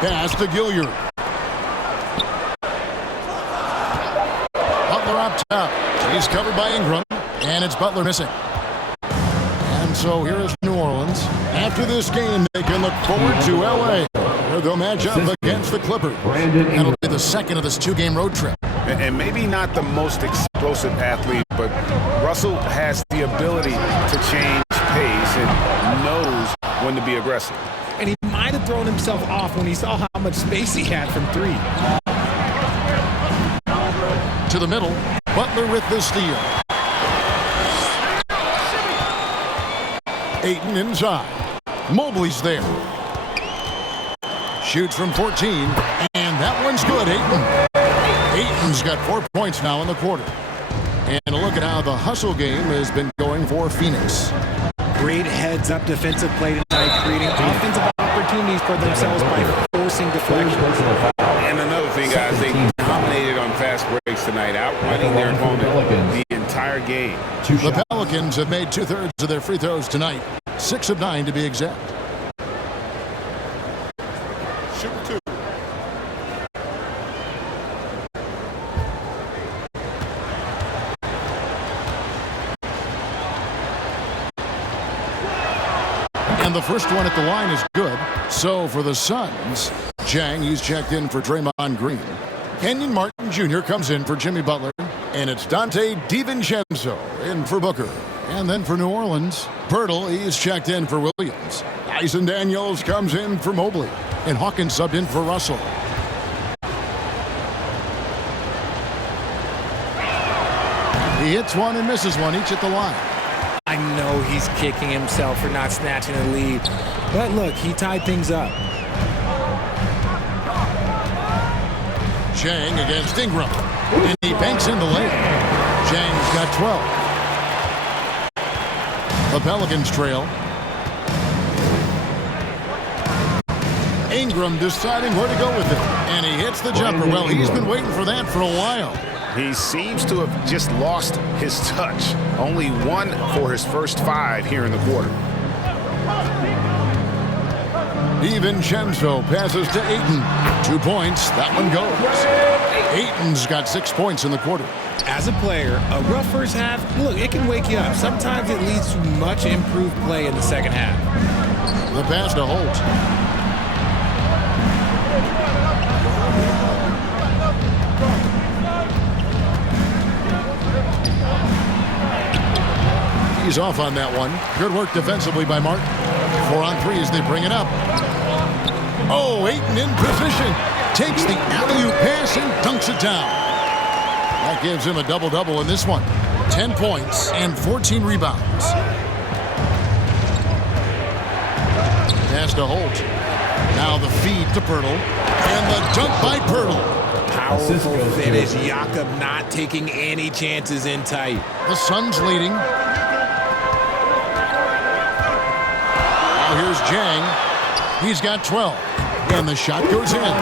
Pass to Gilliard. Butler up top. He's covered by Ingram. And it's Butler missing. And so here is New Orleans. After this game, they can look forward to L.A., where they'll match up against the Clippers. That'll be the second of this 2-game road trip. And maybe not the most explosive athlete, but Russell has the ability to change pace and knows when to be aggressive. And he might have thrown himself off when he saw how much space he had from 3. To the middle, Butler with the steal. Ayton inside. Mobley's there. Shoots from 14, and that one's good, Ayton. Ayton's got 4 points now in the quarter. And a look at how the hustle game has been going for Phoenix. Great heads-up defensive play tonight, creating offensive opportunities for themselves by forcing deflections. And another thing, guys, they dominated on fast breaks tonight, outrunning their opponent the entire game. The Pelicans have made 2/3 of their free throws tonight, 6 of 9 to be exact. Shoot 2. And the first one at the line is good. So for the Suns, Jang, he's checked in for Draymond Green. Kenyon Martin Jr. comes in for Jimmy Butler. And it's Dante DiVincenzo in for Booker. And then for New Orleans, Pirtle, he's checked in for Williams. Dyson Daniels comes in for Mobley. And Hawkins subbed in for Russell. He hits one and misses one, each at the line. I know he's kicking himself for not snatching the lead. But look, he tied things up. Jang against Ingram. And he banks in the lane. Jang's got 12. The Pelicans trail. Ingram deciding where to go with it. And he hits the jumper. Well, he's been waiting for that for a while. He seems to have just lost his touch. Only 1 for his first 5 here in the quarter. DiVincenzo passes to Ayton. 2 points. That one goes. Ayton's got 6 points in the quarter. As a player, a rough first half, look, it can wake you up. Sometimes it leads to much improved play in the second half. The pass to Holt. He's off on that one. Good work defensively by Martin. 4 on 3 as they bring it up. Oh, Ayton in position. Takes the alley-oop pass and dunks it down. That gives him a double-double in this one. 10 points and 14 rebounds. to Holt. Now the feed to Pirtle. And the dunk by Pirtle. Powerful finish. Jakob not taking any chances in tight. The Suns leading. Now here's Jang. He's got 12. And the shot goes in.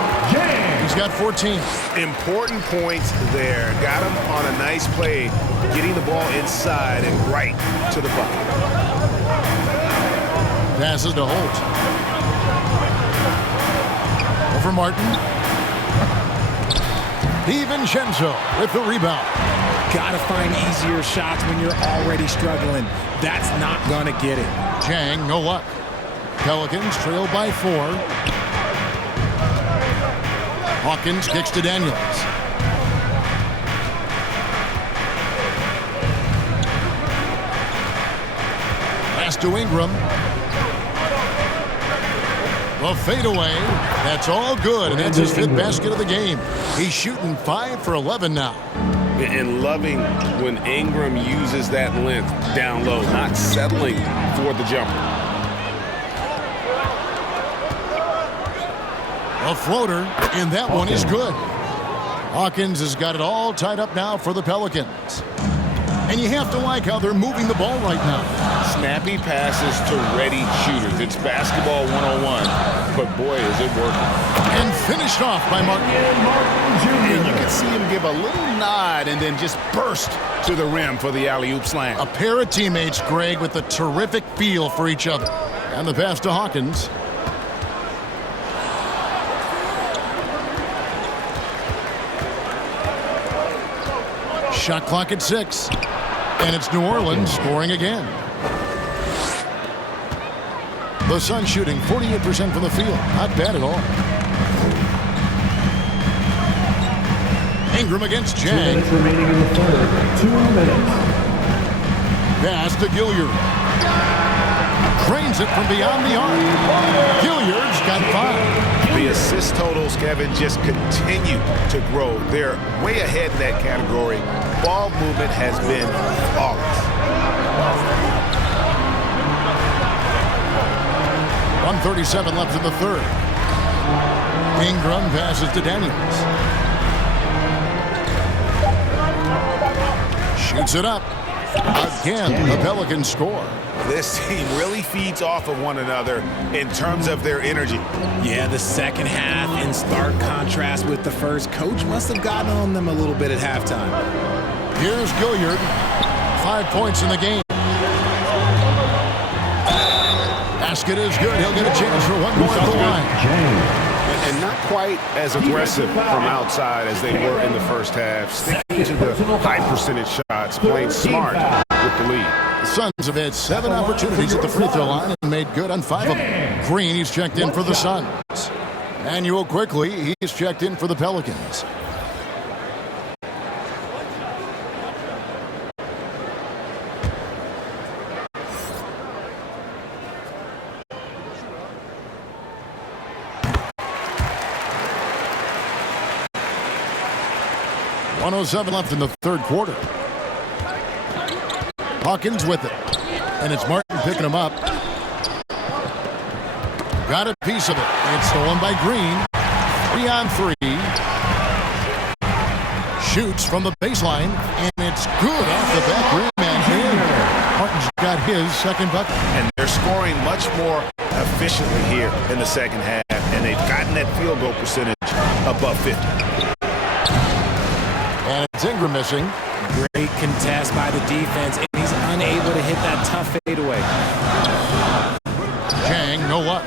He's got 14. Important points there. Got him on a nice play, getting the ball inside and right to the bucket. Passes to Holt. Over Martin. DiVincenzo with the rebound. Gotta find easier shots when you're already struggling. That's not gonna get it. Jang, no luck. Pelicans trail by 4. Hawkins kicks to Daniels. Pass to Ingram. The fadeaway. That's all good, and that's his 5th basket of the game. He's shooting 5 for 11 now. And loving when Ingram uses that length down low, not settling for the jumper. A floater, and that one is good. Hawkins has got it all tied up now for the Pelicans. And you have to like how they're moving the ball right now. Snappy passes to ready shooters. It's basketball 101, but boy, is it working. And finished off by Martin. And you can see him give a little nod and then just burst to the rim for the alley-oop slam. A pair of teammates, Greg, with a terrific feel for each other. And the pass to Hawkins. Shot clock at 6. And it's New Orleans scoring again. The Suns shooting 48% from the field. Not bad at all. Ingram against Jang. 2 minutes remaining in the third. 2 minutes. Pass to Gilliard. Drains it from beyond the arc. Gilliard's got 5. The assist totals, Kevin, just continue to grow. They're way ahead in that category. Ball movement has been flawless. 1:37 left in the third. Ingram passes to Daniels. Shoots it up. Again, the Pelicans score. This team really feeds off of one another in terms of their energy. Yeah, the second half in stark contrast with the first. Coach must have gotten on them a little bit at halftime. Here's Gilliard. 5 points in the game. Basket is good. He'll get a chance for one more at the line. And not quite as aggressive from outside as they were in the first half. Sticking to the high percentage shots, playing smart with the lead. The Suns have had 7 opportunities at the free throw line and made good on 5 of them. Green, he's checked in for the Suns. Manuel quickly, he's checked in for the Pelicans. .107 left in the third quarter. Hawkins with it. And it's Martin picking him up. Got a piece of it. It's stolen by Green. 3 on 3. Shoots from the baseline. And it's good off the back rim and in. Martin's got his second bucket. And they're scoring much more efficiently here in the second half. And they've gotten that field goal percentage above 50. And it's Ingram missing. Great contest by the defense, and he's unable to hit that tough fadeaway. Jang, no luck.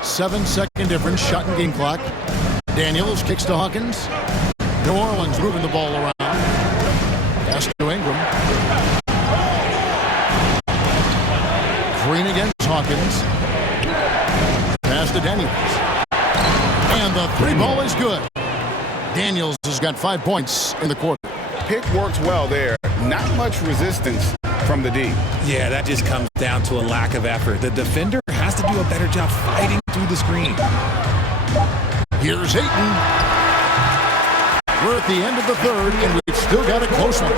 7-second difference, shot and game clock. Daniels kicks to Hawkins. New Orleans moving the ball around. Pass to Ingram. Green against Hawkins. Pass to Daniels. And the 3 ball is good. Daniels has got 5 points in the quarter. Pick works well there. Not much resistance from the D. Yeah, that just comes down to a lack of effort. The defender has to do a better job fighting through the screen. Here's Ayton. We're at the end of the third, and we've still got a close one.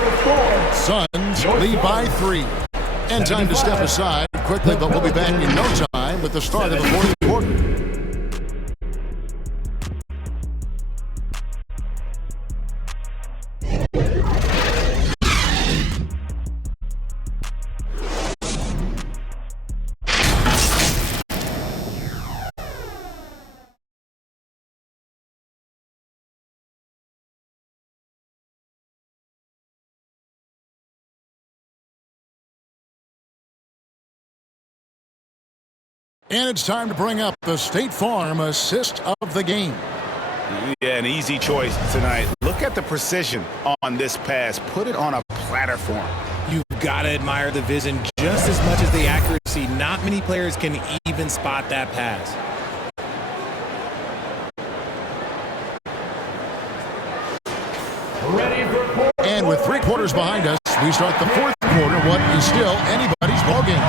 Suns lead by 3. And time to step aside quickly, but we'll be back in no time with the start of the fourth quarter. And it's time to bring up the State Farm assist of the game. Yeah, an easy choice tonight. Look at the precision on this pass. Put it on a platter for him. You've got to admire the vision just as much as the accuracy. Not many players can even spot that pass. And with 3 quarters behind us, we start the fourth quarter, what is still anybody's ballgame.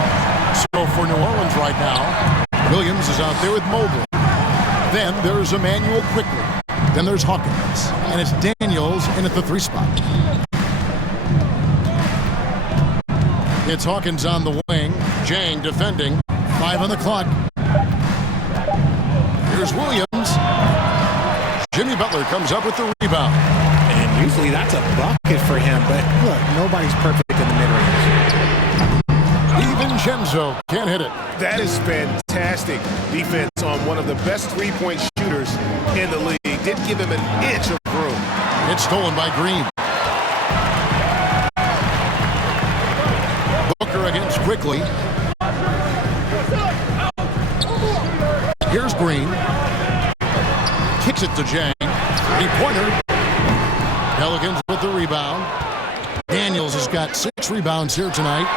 So for New Orleans right now, Williams is out there with Mobley. Then there's Emmanuel quickly. Then there's Hawkins. And it's Daniels in at the 3 spot. It's Hawkins on the wing. Jang defending. 5 on the clock. Here's Williams. Jimmy Butler comes up with the rebound. And usually that's a bucket for him, but look, nobody's perfect in the mid-range. DiVincenzo can't hit it. That is fantastic defense on one of the best three-point shooters in the league. Didn't give him an inch of room. It's stolen by Green. Booker against quickly. Here's Green. Kicks it to Jang. 3-pointer. Pelicans with the rebound. Daniels has got 6 rebounds here tonight.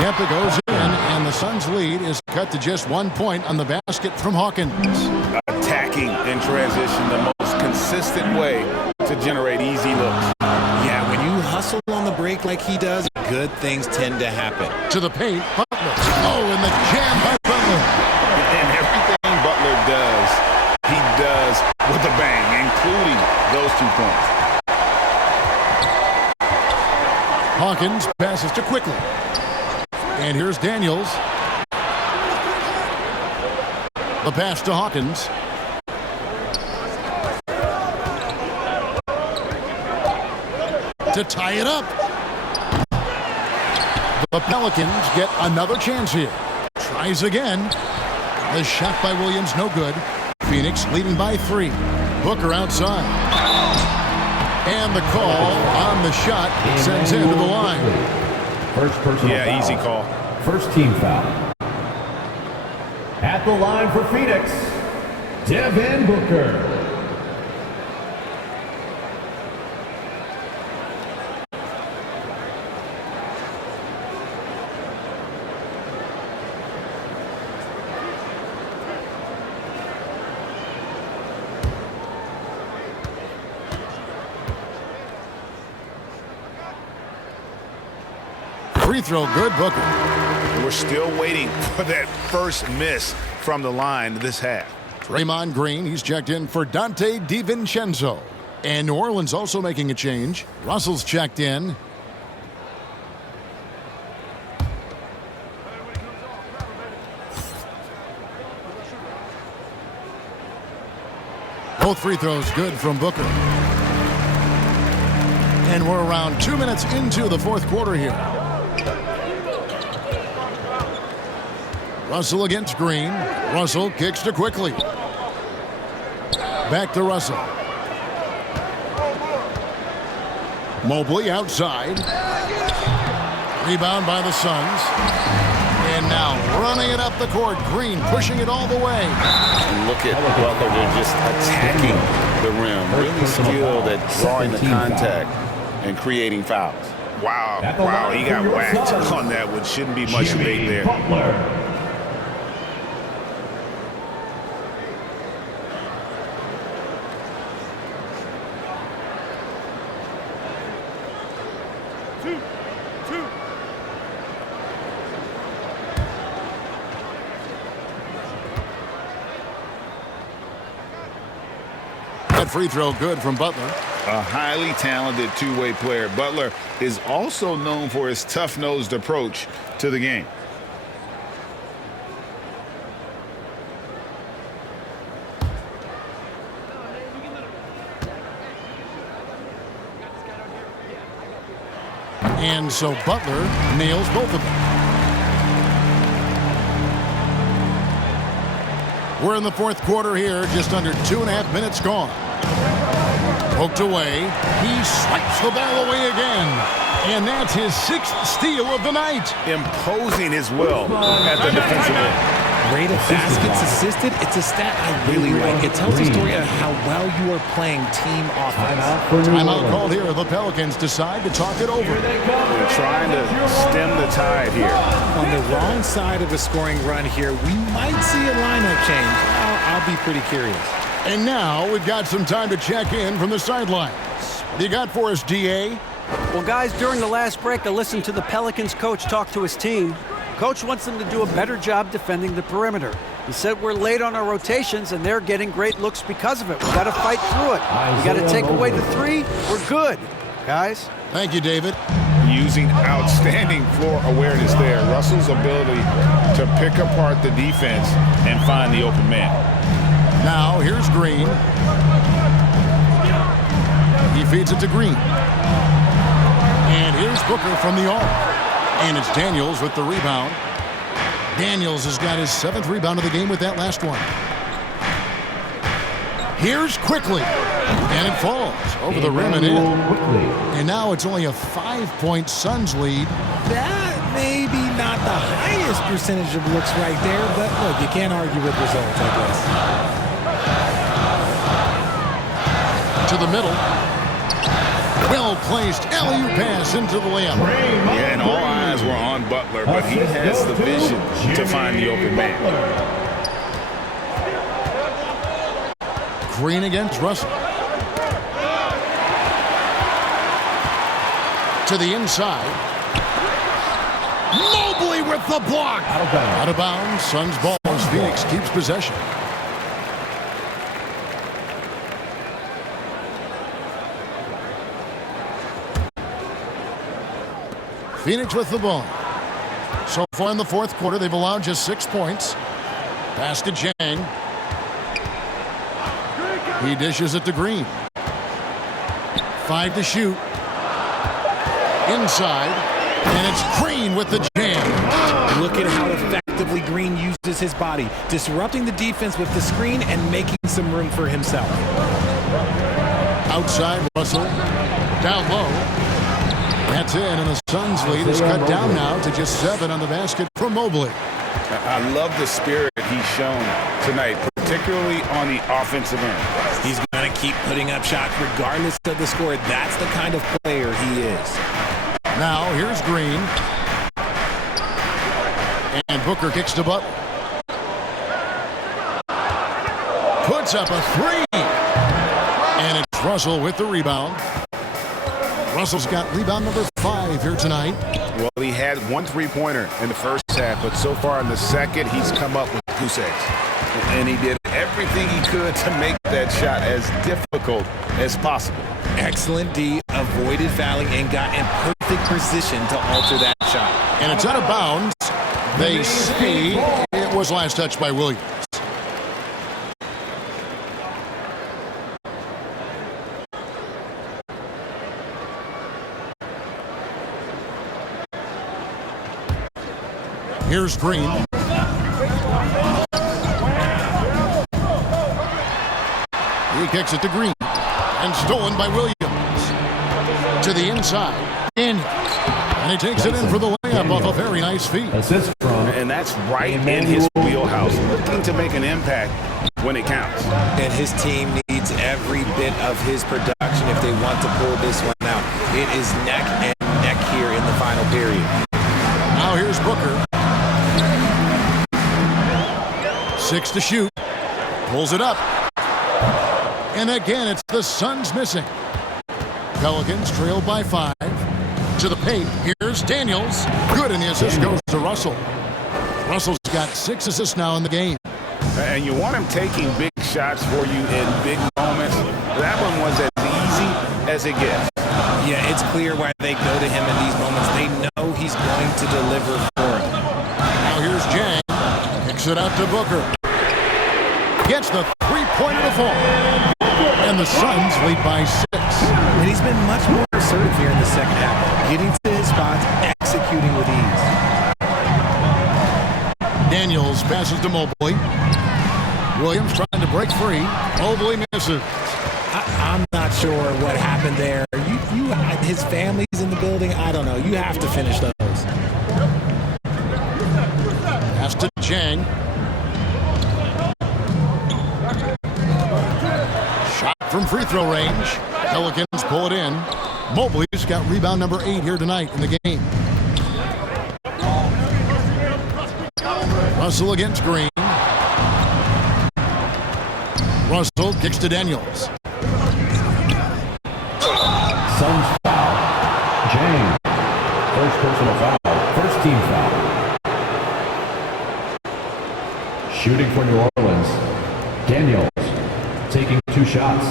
Kempa goes in, and the Suns' lead is cut to just 1 point on the basket from Hawkins. Attacking in transition, the most consistent way to generate easy looks. Yeah, when you hustle on the break like he does, good things tend to happen. To the paint, Butler. Oh, and the jam by Butler. And everything Butler does, he does with a bang, including those 2 points. Hawkins passes to quickly. And here's Daniels. The pass to Hawkins. To tie it up. The Pelicans get another chance here. Tries again. The shot by Williams, no good. Phoenix leading by 3. Booker outside. And the call on the shot sends him to the line. First personal foul. Easy call. First team foul. At the line for Phoenix, Devin Booker. Free throw good, Booker. We're still waiting for that first miss from the line this half. Draymond Green, he's checked in for Dante DiVincenzo. And New Orleans also making a change. Russell's checked in. Both free throws good from Booker. And we're around 2 minutes into the fourth quarter here. Russell against Green. Russell kicks to quickly. Back to Russell. Mobley outside. Rebound by the Suns. And now running it up the court. Green pushing it all the way. And look at Butler. They're just attacking the rim. Really skilled at drawing the contact and creating fouls. Wow. Wow. He got whacked on that one. Shouldn't be much debate there. Butler. That free throw good from Butler. A highly talented two-way player. Butler is also known for his tough-nosed approach to the game. And so Butler nails both of them. We're in the fourth quarter here, just under 2.5 minutes gone. Poked away. He swipes the ball away again. And that's his 6th steal of the night. Imposing his will at the defensive end. Rate of baskets assisted, it's a stat I really like. It tells the story of how well you are playing team offense. Timeout called here. The Pelicans decide to talk it over. They're trying to stem the tide here. On the wrong side of a scoring run here, we might see a lineup change. I'll be pretty curious. And now we've got some time to check in from the sidelines. What do you got for us, DA? Well, guys, during the last break, I listened to the Pelicans coach talk to his team. Coach wants them to do a better job defending the perimeter. He said we're late on our rotations, and they're getting great looks because of it. We've got to fight through it. We got to take away the three. We're good, guys. Thank you, David. Using outstanding floor awareness there. Russell's ability to pick apart the defense and find the open man. Now, here's Green. He feeds it to Green. And here's Booker from the arc. And it's Daniels with the rebound. Daniels has got his 7th rebound of the game with that last one. Here's Quickly. And it falls over the rim and in. And now it's only a 5-point Suns lead. That may be not the highest percentage of looks right there, but look, you can't argue with results, I guess. To the middle. Well-placed alley-oop pass into the layup. Yeah, and all eyes were on Butler, but he has the vision to find the open man. Green against Russell. To the inside. Mobley with the block. Out of bounds. Suns ball as Phoenix keeps possession. Phoenix with the ball. So far in the fourth quarter, they've allowed just 6 points. Pass to Jang. He dishes it to Green. 5 to shoot. Inside. And it's Green with the jam. Look at how effectively Green uses his body, disrupting the defense with the screen and making some room for himself. Outside, Russell. Down low. That's in, and the Suns' lead is cut down now to just 7 on the basket from Mobley. I love the spirit he's shown tonight, particularly on the offensive end. He's going to keep putting up shots regardless of the score. That's the kind of player he is. Now, here's Green. And Booker kicks to Butler. Puts up a 3. And it's Russell with the rebound. Russell's got rebound number 5 here tonight. Well, he had 1 3-pointer in the first half, but so far in the second, he's come up with 2 6. And he did everything he could to make that shot as difficult as possible. Excellent D, avoided fouling, and got in perfect position to alter that shot. And it's out of bounds. They say it was last touched by Williams. Here's Green. He kicks it to Green. And stolen by Williams. To the inside. And he takes it in for the layup off a very nice feed. And that's right in his wheelhouse. Looking to make an impact when it counts. And his team needs every bit of his production if they want to pull this one out. It is neck and neck here in the final period. Now here's Booker. 6 to shoot. Pulls it up. And again, it's the Suns missing. Pelicans trailed by 5. To the paint. Here's Daniels. Good, and the assist goes to Russell. Russell's got 6 assists now in the game. And you want him taking big shots for you in big moments. That one was as easy as it gets. Yeah, it's clear why they go to him in these moments. They know he's going to deliver for them. Now here's Jang. Kicks it out to Booker. Gets the three-pointer to fall. And the Suns lead by 6. And he's been much more assertive here in the second half, getting to his spots, executing with ease. Daniels passes to Mobley. Williams trying to break free. Mobley misses. I'm not sure what happened there. His family's in the building. I don't know. You have to finish those. Pass to Jang. Shot from free throw range. Pelicans pull it in. Mobley's got rebound number 8 here tonight in the game. Russell against Green. Russell kicks to Daniels. Suns foul. James. First personal foul. First team foul. Shooting for New Orleans. Daniels taking 2 shots.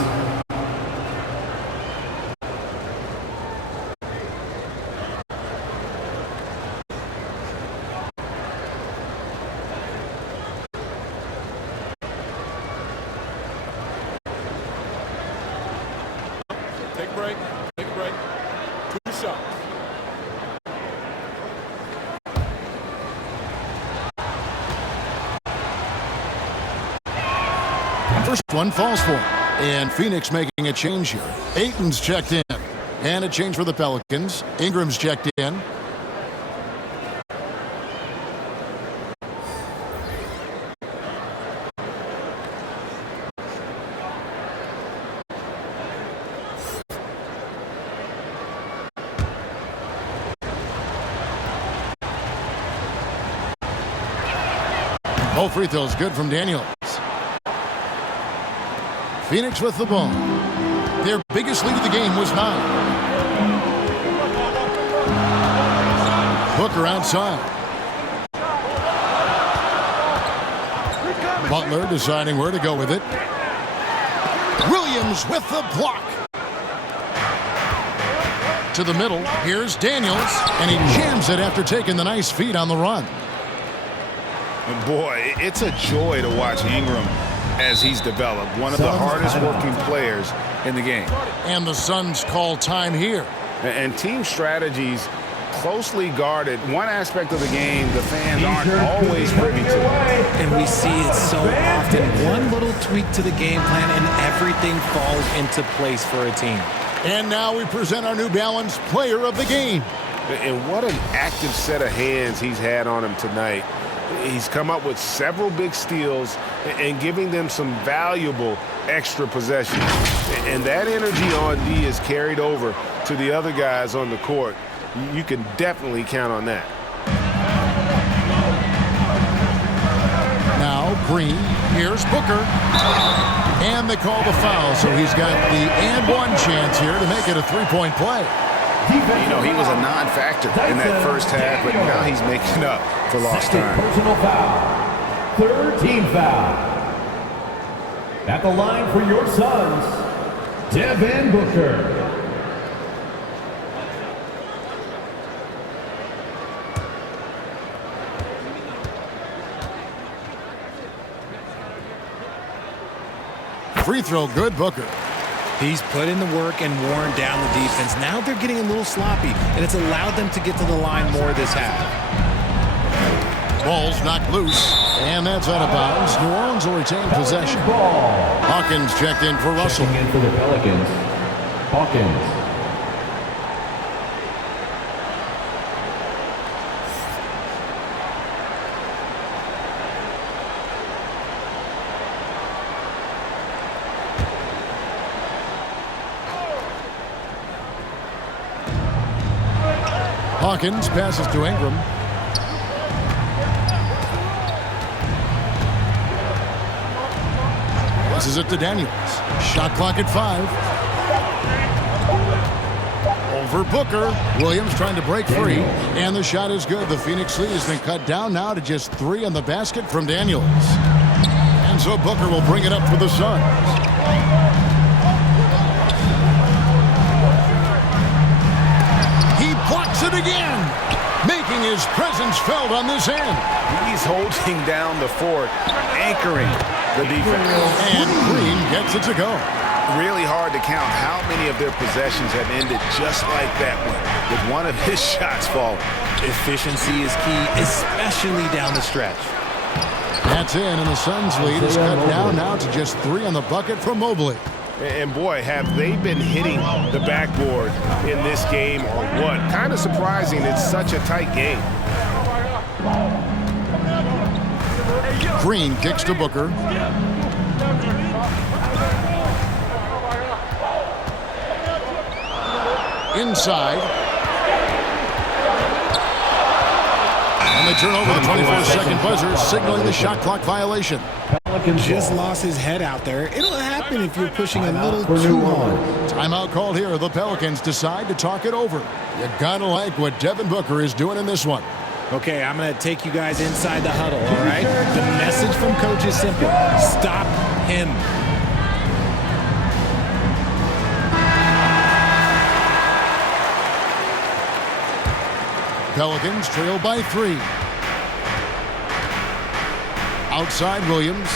Take a break. 2 shots. First one falls for him. And Phoenix making a change here. Ayton's checked in. And a change for the Pelicans. Ingram's checked in. Both free throws good from Daniels. Phoenix with the ball. Their biggest lead of the game was 9. Booker outside. Butler deciding where to go with it. Williams with the block. To the middle. Here's Daniels. And he jams it after taking the nice feed on the run. And boy, it's a joy to watch Ingram as he's developed. One of the hardest working players in the game. And the Suns call time here. And team strategies closely guarded. One aspect of the game the fans aren't always privy to. And we see it so often. One little tweak to the game plan and everything falls into place for a team. And now we present our New Balance Player of the Game. And what an active set of hands he's had on him tonight. He's come up with several big steals and giving them some valuable extra possessions. And that energy on D is carried over to the other guys on the court. You can definitely count on that. Now Green, here's Booker. And they call the foul, so he's got the and one chance here to make it a three-point play. You know, he was a non-factor in that first half, but now he's making up for lost time. Personal foul. Third team foul. At the line for your Suns, Devin Booker. Free throw, good, Booker. He's put in the work and worn down the defense. Now they're getting a little sloppy, and it's allowed them to get to the line more this half. Ball's knocked loose, and that's out of bounds. New Orleans will retain possession. Hawkins checked in for Russell. Checking in for the Pelicans, Hawkins. Hawkins passes to Ingram. Passes it to Daniels. Shot clock at 5. Over Booker. Williams trying to break free. And the shot is good. The Phoenix lead has been cut down now to just 3 on the basket from Daniels. And so Booker will bring it up for the Suns. He blocks it again, making his presence felt on this end. He's holding down the fort, anchoring the defense. And Green gets it to go. Really hard to count how many of their possessions have ended just like that one, with one of his shots falling. Efficiency is key, especially down the stretch. That's in, and the Suns' lead is cut down now to just 3 on the bucket from Mobley. And boy, have they been hitting the backboard in this game or what? Kind of surprising it's such a tight game. Green kicks to Booker. Inside. And they turn over the 24-second buzzer, signaling the shot clock violation. Just lost his head out there. It'll happen if you're pushing a little too hard. Timeout called here. The Pelicans decide to talk it over. You gotta like what Devin Booker is doing in this one. Okay, I'm going to take you guys inside the huddle, all right? The message from coach is simple. Stop him. Pelicans trail by 3. Outside Williams.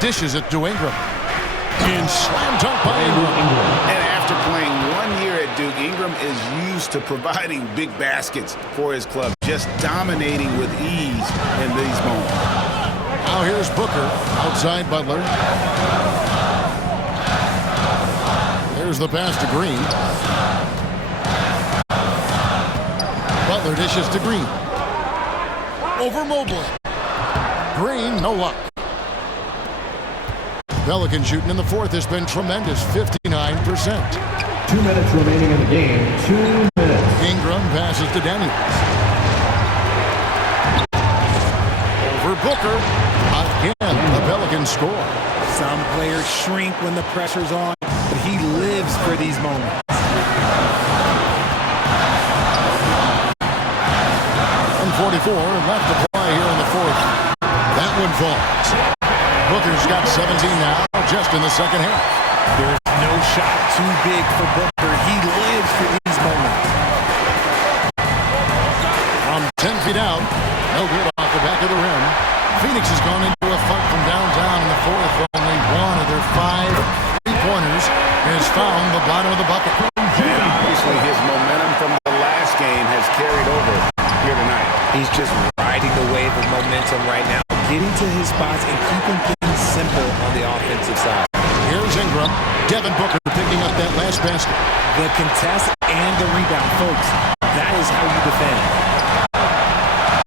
Dishes it to Ingram. And slam dunk by Ingram. And after playing 1 year at Duke, Ingram is used to providing big baskets for his club, just dominating with ease in these moments. Now here's Booker outside Butler. There's the pass to Green. Butler dishes to Green. Over Mobley. Green, no luck. Pelican shooting in the fourth has been tremendous, 59%. 2 minutes remaining in the game. 2 minutes. Ingram passes to Daniels. Over Booker. Again, the Pelicans score. Some players shrink when the pressure's on, but he lives for these moments. 144 left to play here in the fourth. That one falls. Booker's got 17 now, just in the second half. There's no shot too big for Booker. He lives for these moments. From 10 feet out, no good off the back of the rim. Phoenix has gone into a fight from downtown in the fourth. Only one of their 5 3-pointers has found the bottom of the bucket. And obviously his momentum from the last game has carried over here tonight. He's just riding the wave of momentum right now, getting to his spots and keeping things simple on the offensive side. Here's Ingram. Devin Booker picking up that last basket. The contest and the rebound, folks. That is how you defend.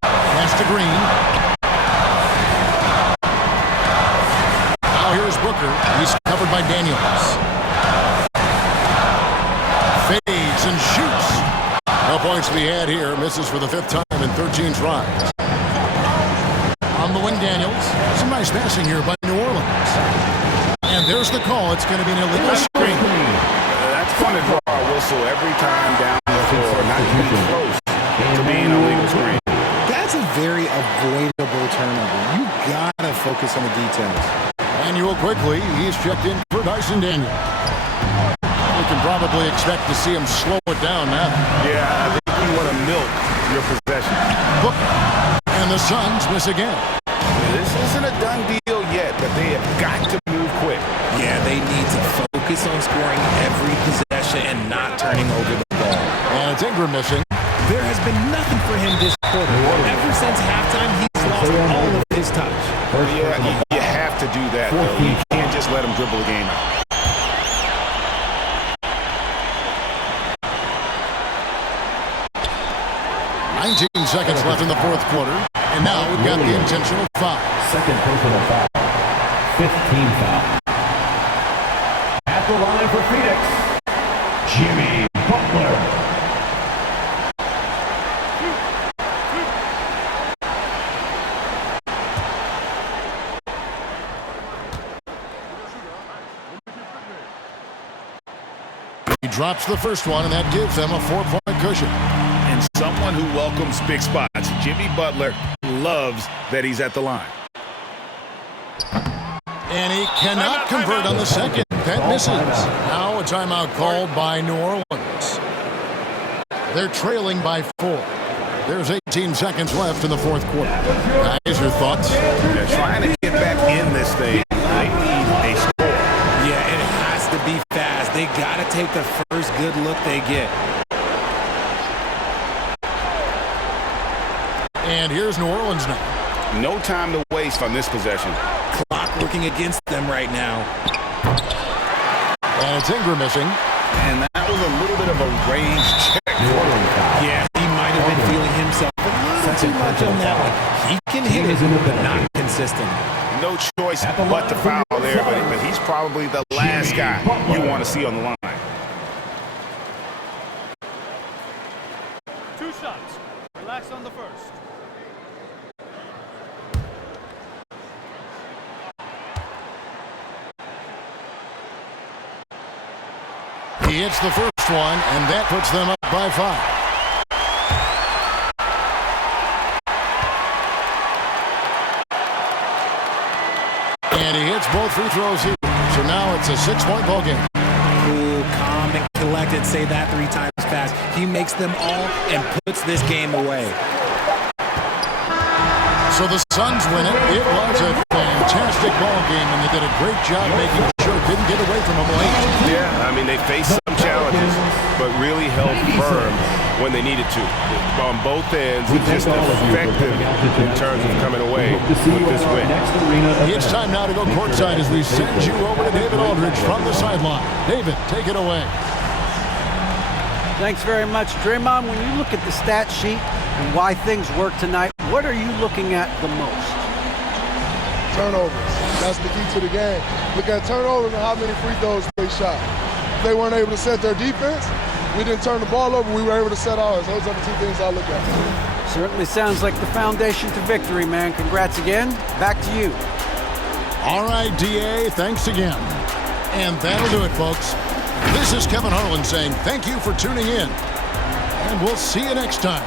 Pass to Green. Now here's Booker. He's covered by Daniels. Fades and shoots. No points to be had here. Misses for the 5th time in 13 tries. On the wing, Daniels. Some nice passing here by New Orleans. And there's the call. It's going to be an illegal screen. That's going to draw a whistle every time down the floor. Not even close to being a legal screen. That's a very avoidable turnover. You got to focus on the details. Manuel quickly. He's checked in for Dyson Daniels. We can probably expect to see him slow it down now. Yeah, I think you want to milk your possession. Booker. And the Suns miss again. This isn't a done deal yet, but they have got to move quick. Yeah, they need to focus on scoring every possession and not turning over the ball. And it's Ingram missing. There has been nothing for him this quarter. Ever since halftime, he's lost all of his touch. Yeah, you have to do that, though. You can't just let him dribble the game out. 19 seconds left in the fourth quarter. And now we've got the intentional foul. Second personal foul. 15 foul. At the line for Phoenix, Jimmy Butler. He drops the first one, and that gives them a 4-point cushion. And someone who welcomes big spots. Jimmy Butler loves that he's at the line. And he cannot convert on the second. That misses. Now a timeout called by New Orleans. They're trailing by 4. There's 18 seconds left in the fourth quarter. Guys, your thoughts? They're trying to get back in this thing. They need a score. Yeah, it has to be fast. They got to take the first good look they get. And here's New Orleans now. No time to waste on this possession. Clock working against them right now. And it's Ingram missing. And that was a little bit of a range check. Yeah, he might have been feeling himself a little too much on that one. He can hit it, but not consistent. No choice but to foul there, but he's probably the last guy you want to see on the line. 2 shots. Relax on the first. He hits the first one, and that puts them up by 5. And he hits both free throws here. So now it's a 6-point ball game. Cool, calm, and collected. Say that 3 times fast. He makes them all and puts this game away. So the Suns win it. It was a fantastic ball game, and they did a great job making sure it didn't get away from them late. Yeah, I mean, they faced some challenges, but really held firm when they needed to. On both ends, it's just effective in terms of coming away with this win. It's time now to go courtside as we send you over to David Aldridge from the sideline. David, take it away. Thanks very much, Draymond. When you look at the stat sheet and why things work tonight, what are you looking at the most? Turnovers. That's the key to the game. Look at turnovers and how many free throws they shot. If they weren't able to set their defense, we didn't turn the ball over, we were able to set ours. Those are the 2 things I look at. Certainly sounds like the foundation to victory, man. Congrats again. Back to you. All right, DA, thanks again. And that'll do it, folks. This is Kevin Harlan saying thank you for tuning in. And we'll see you next time.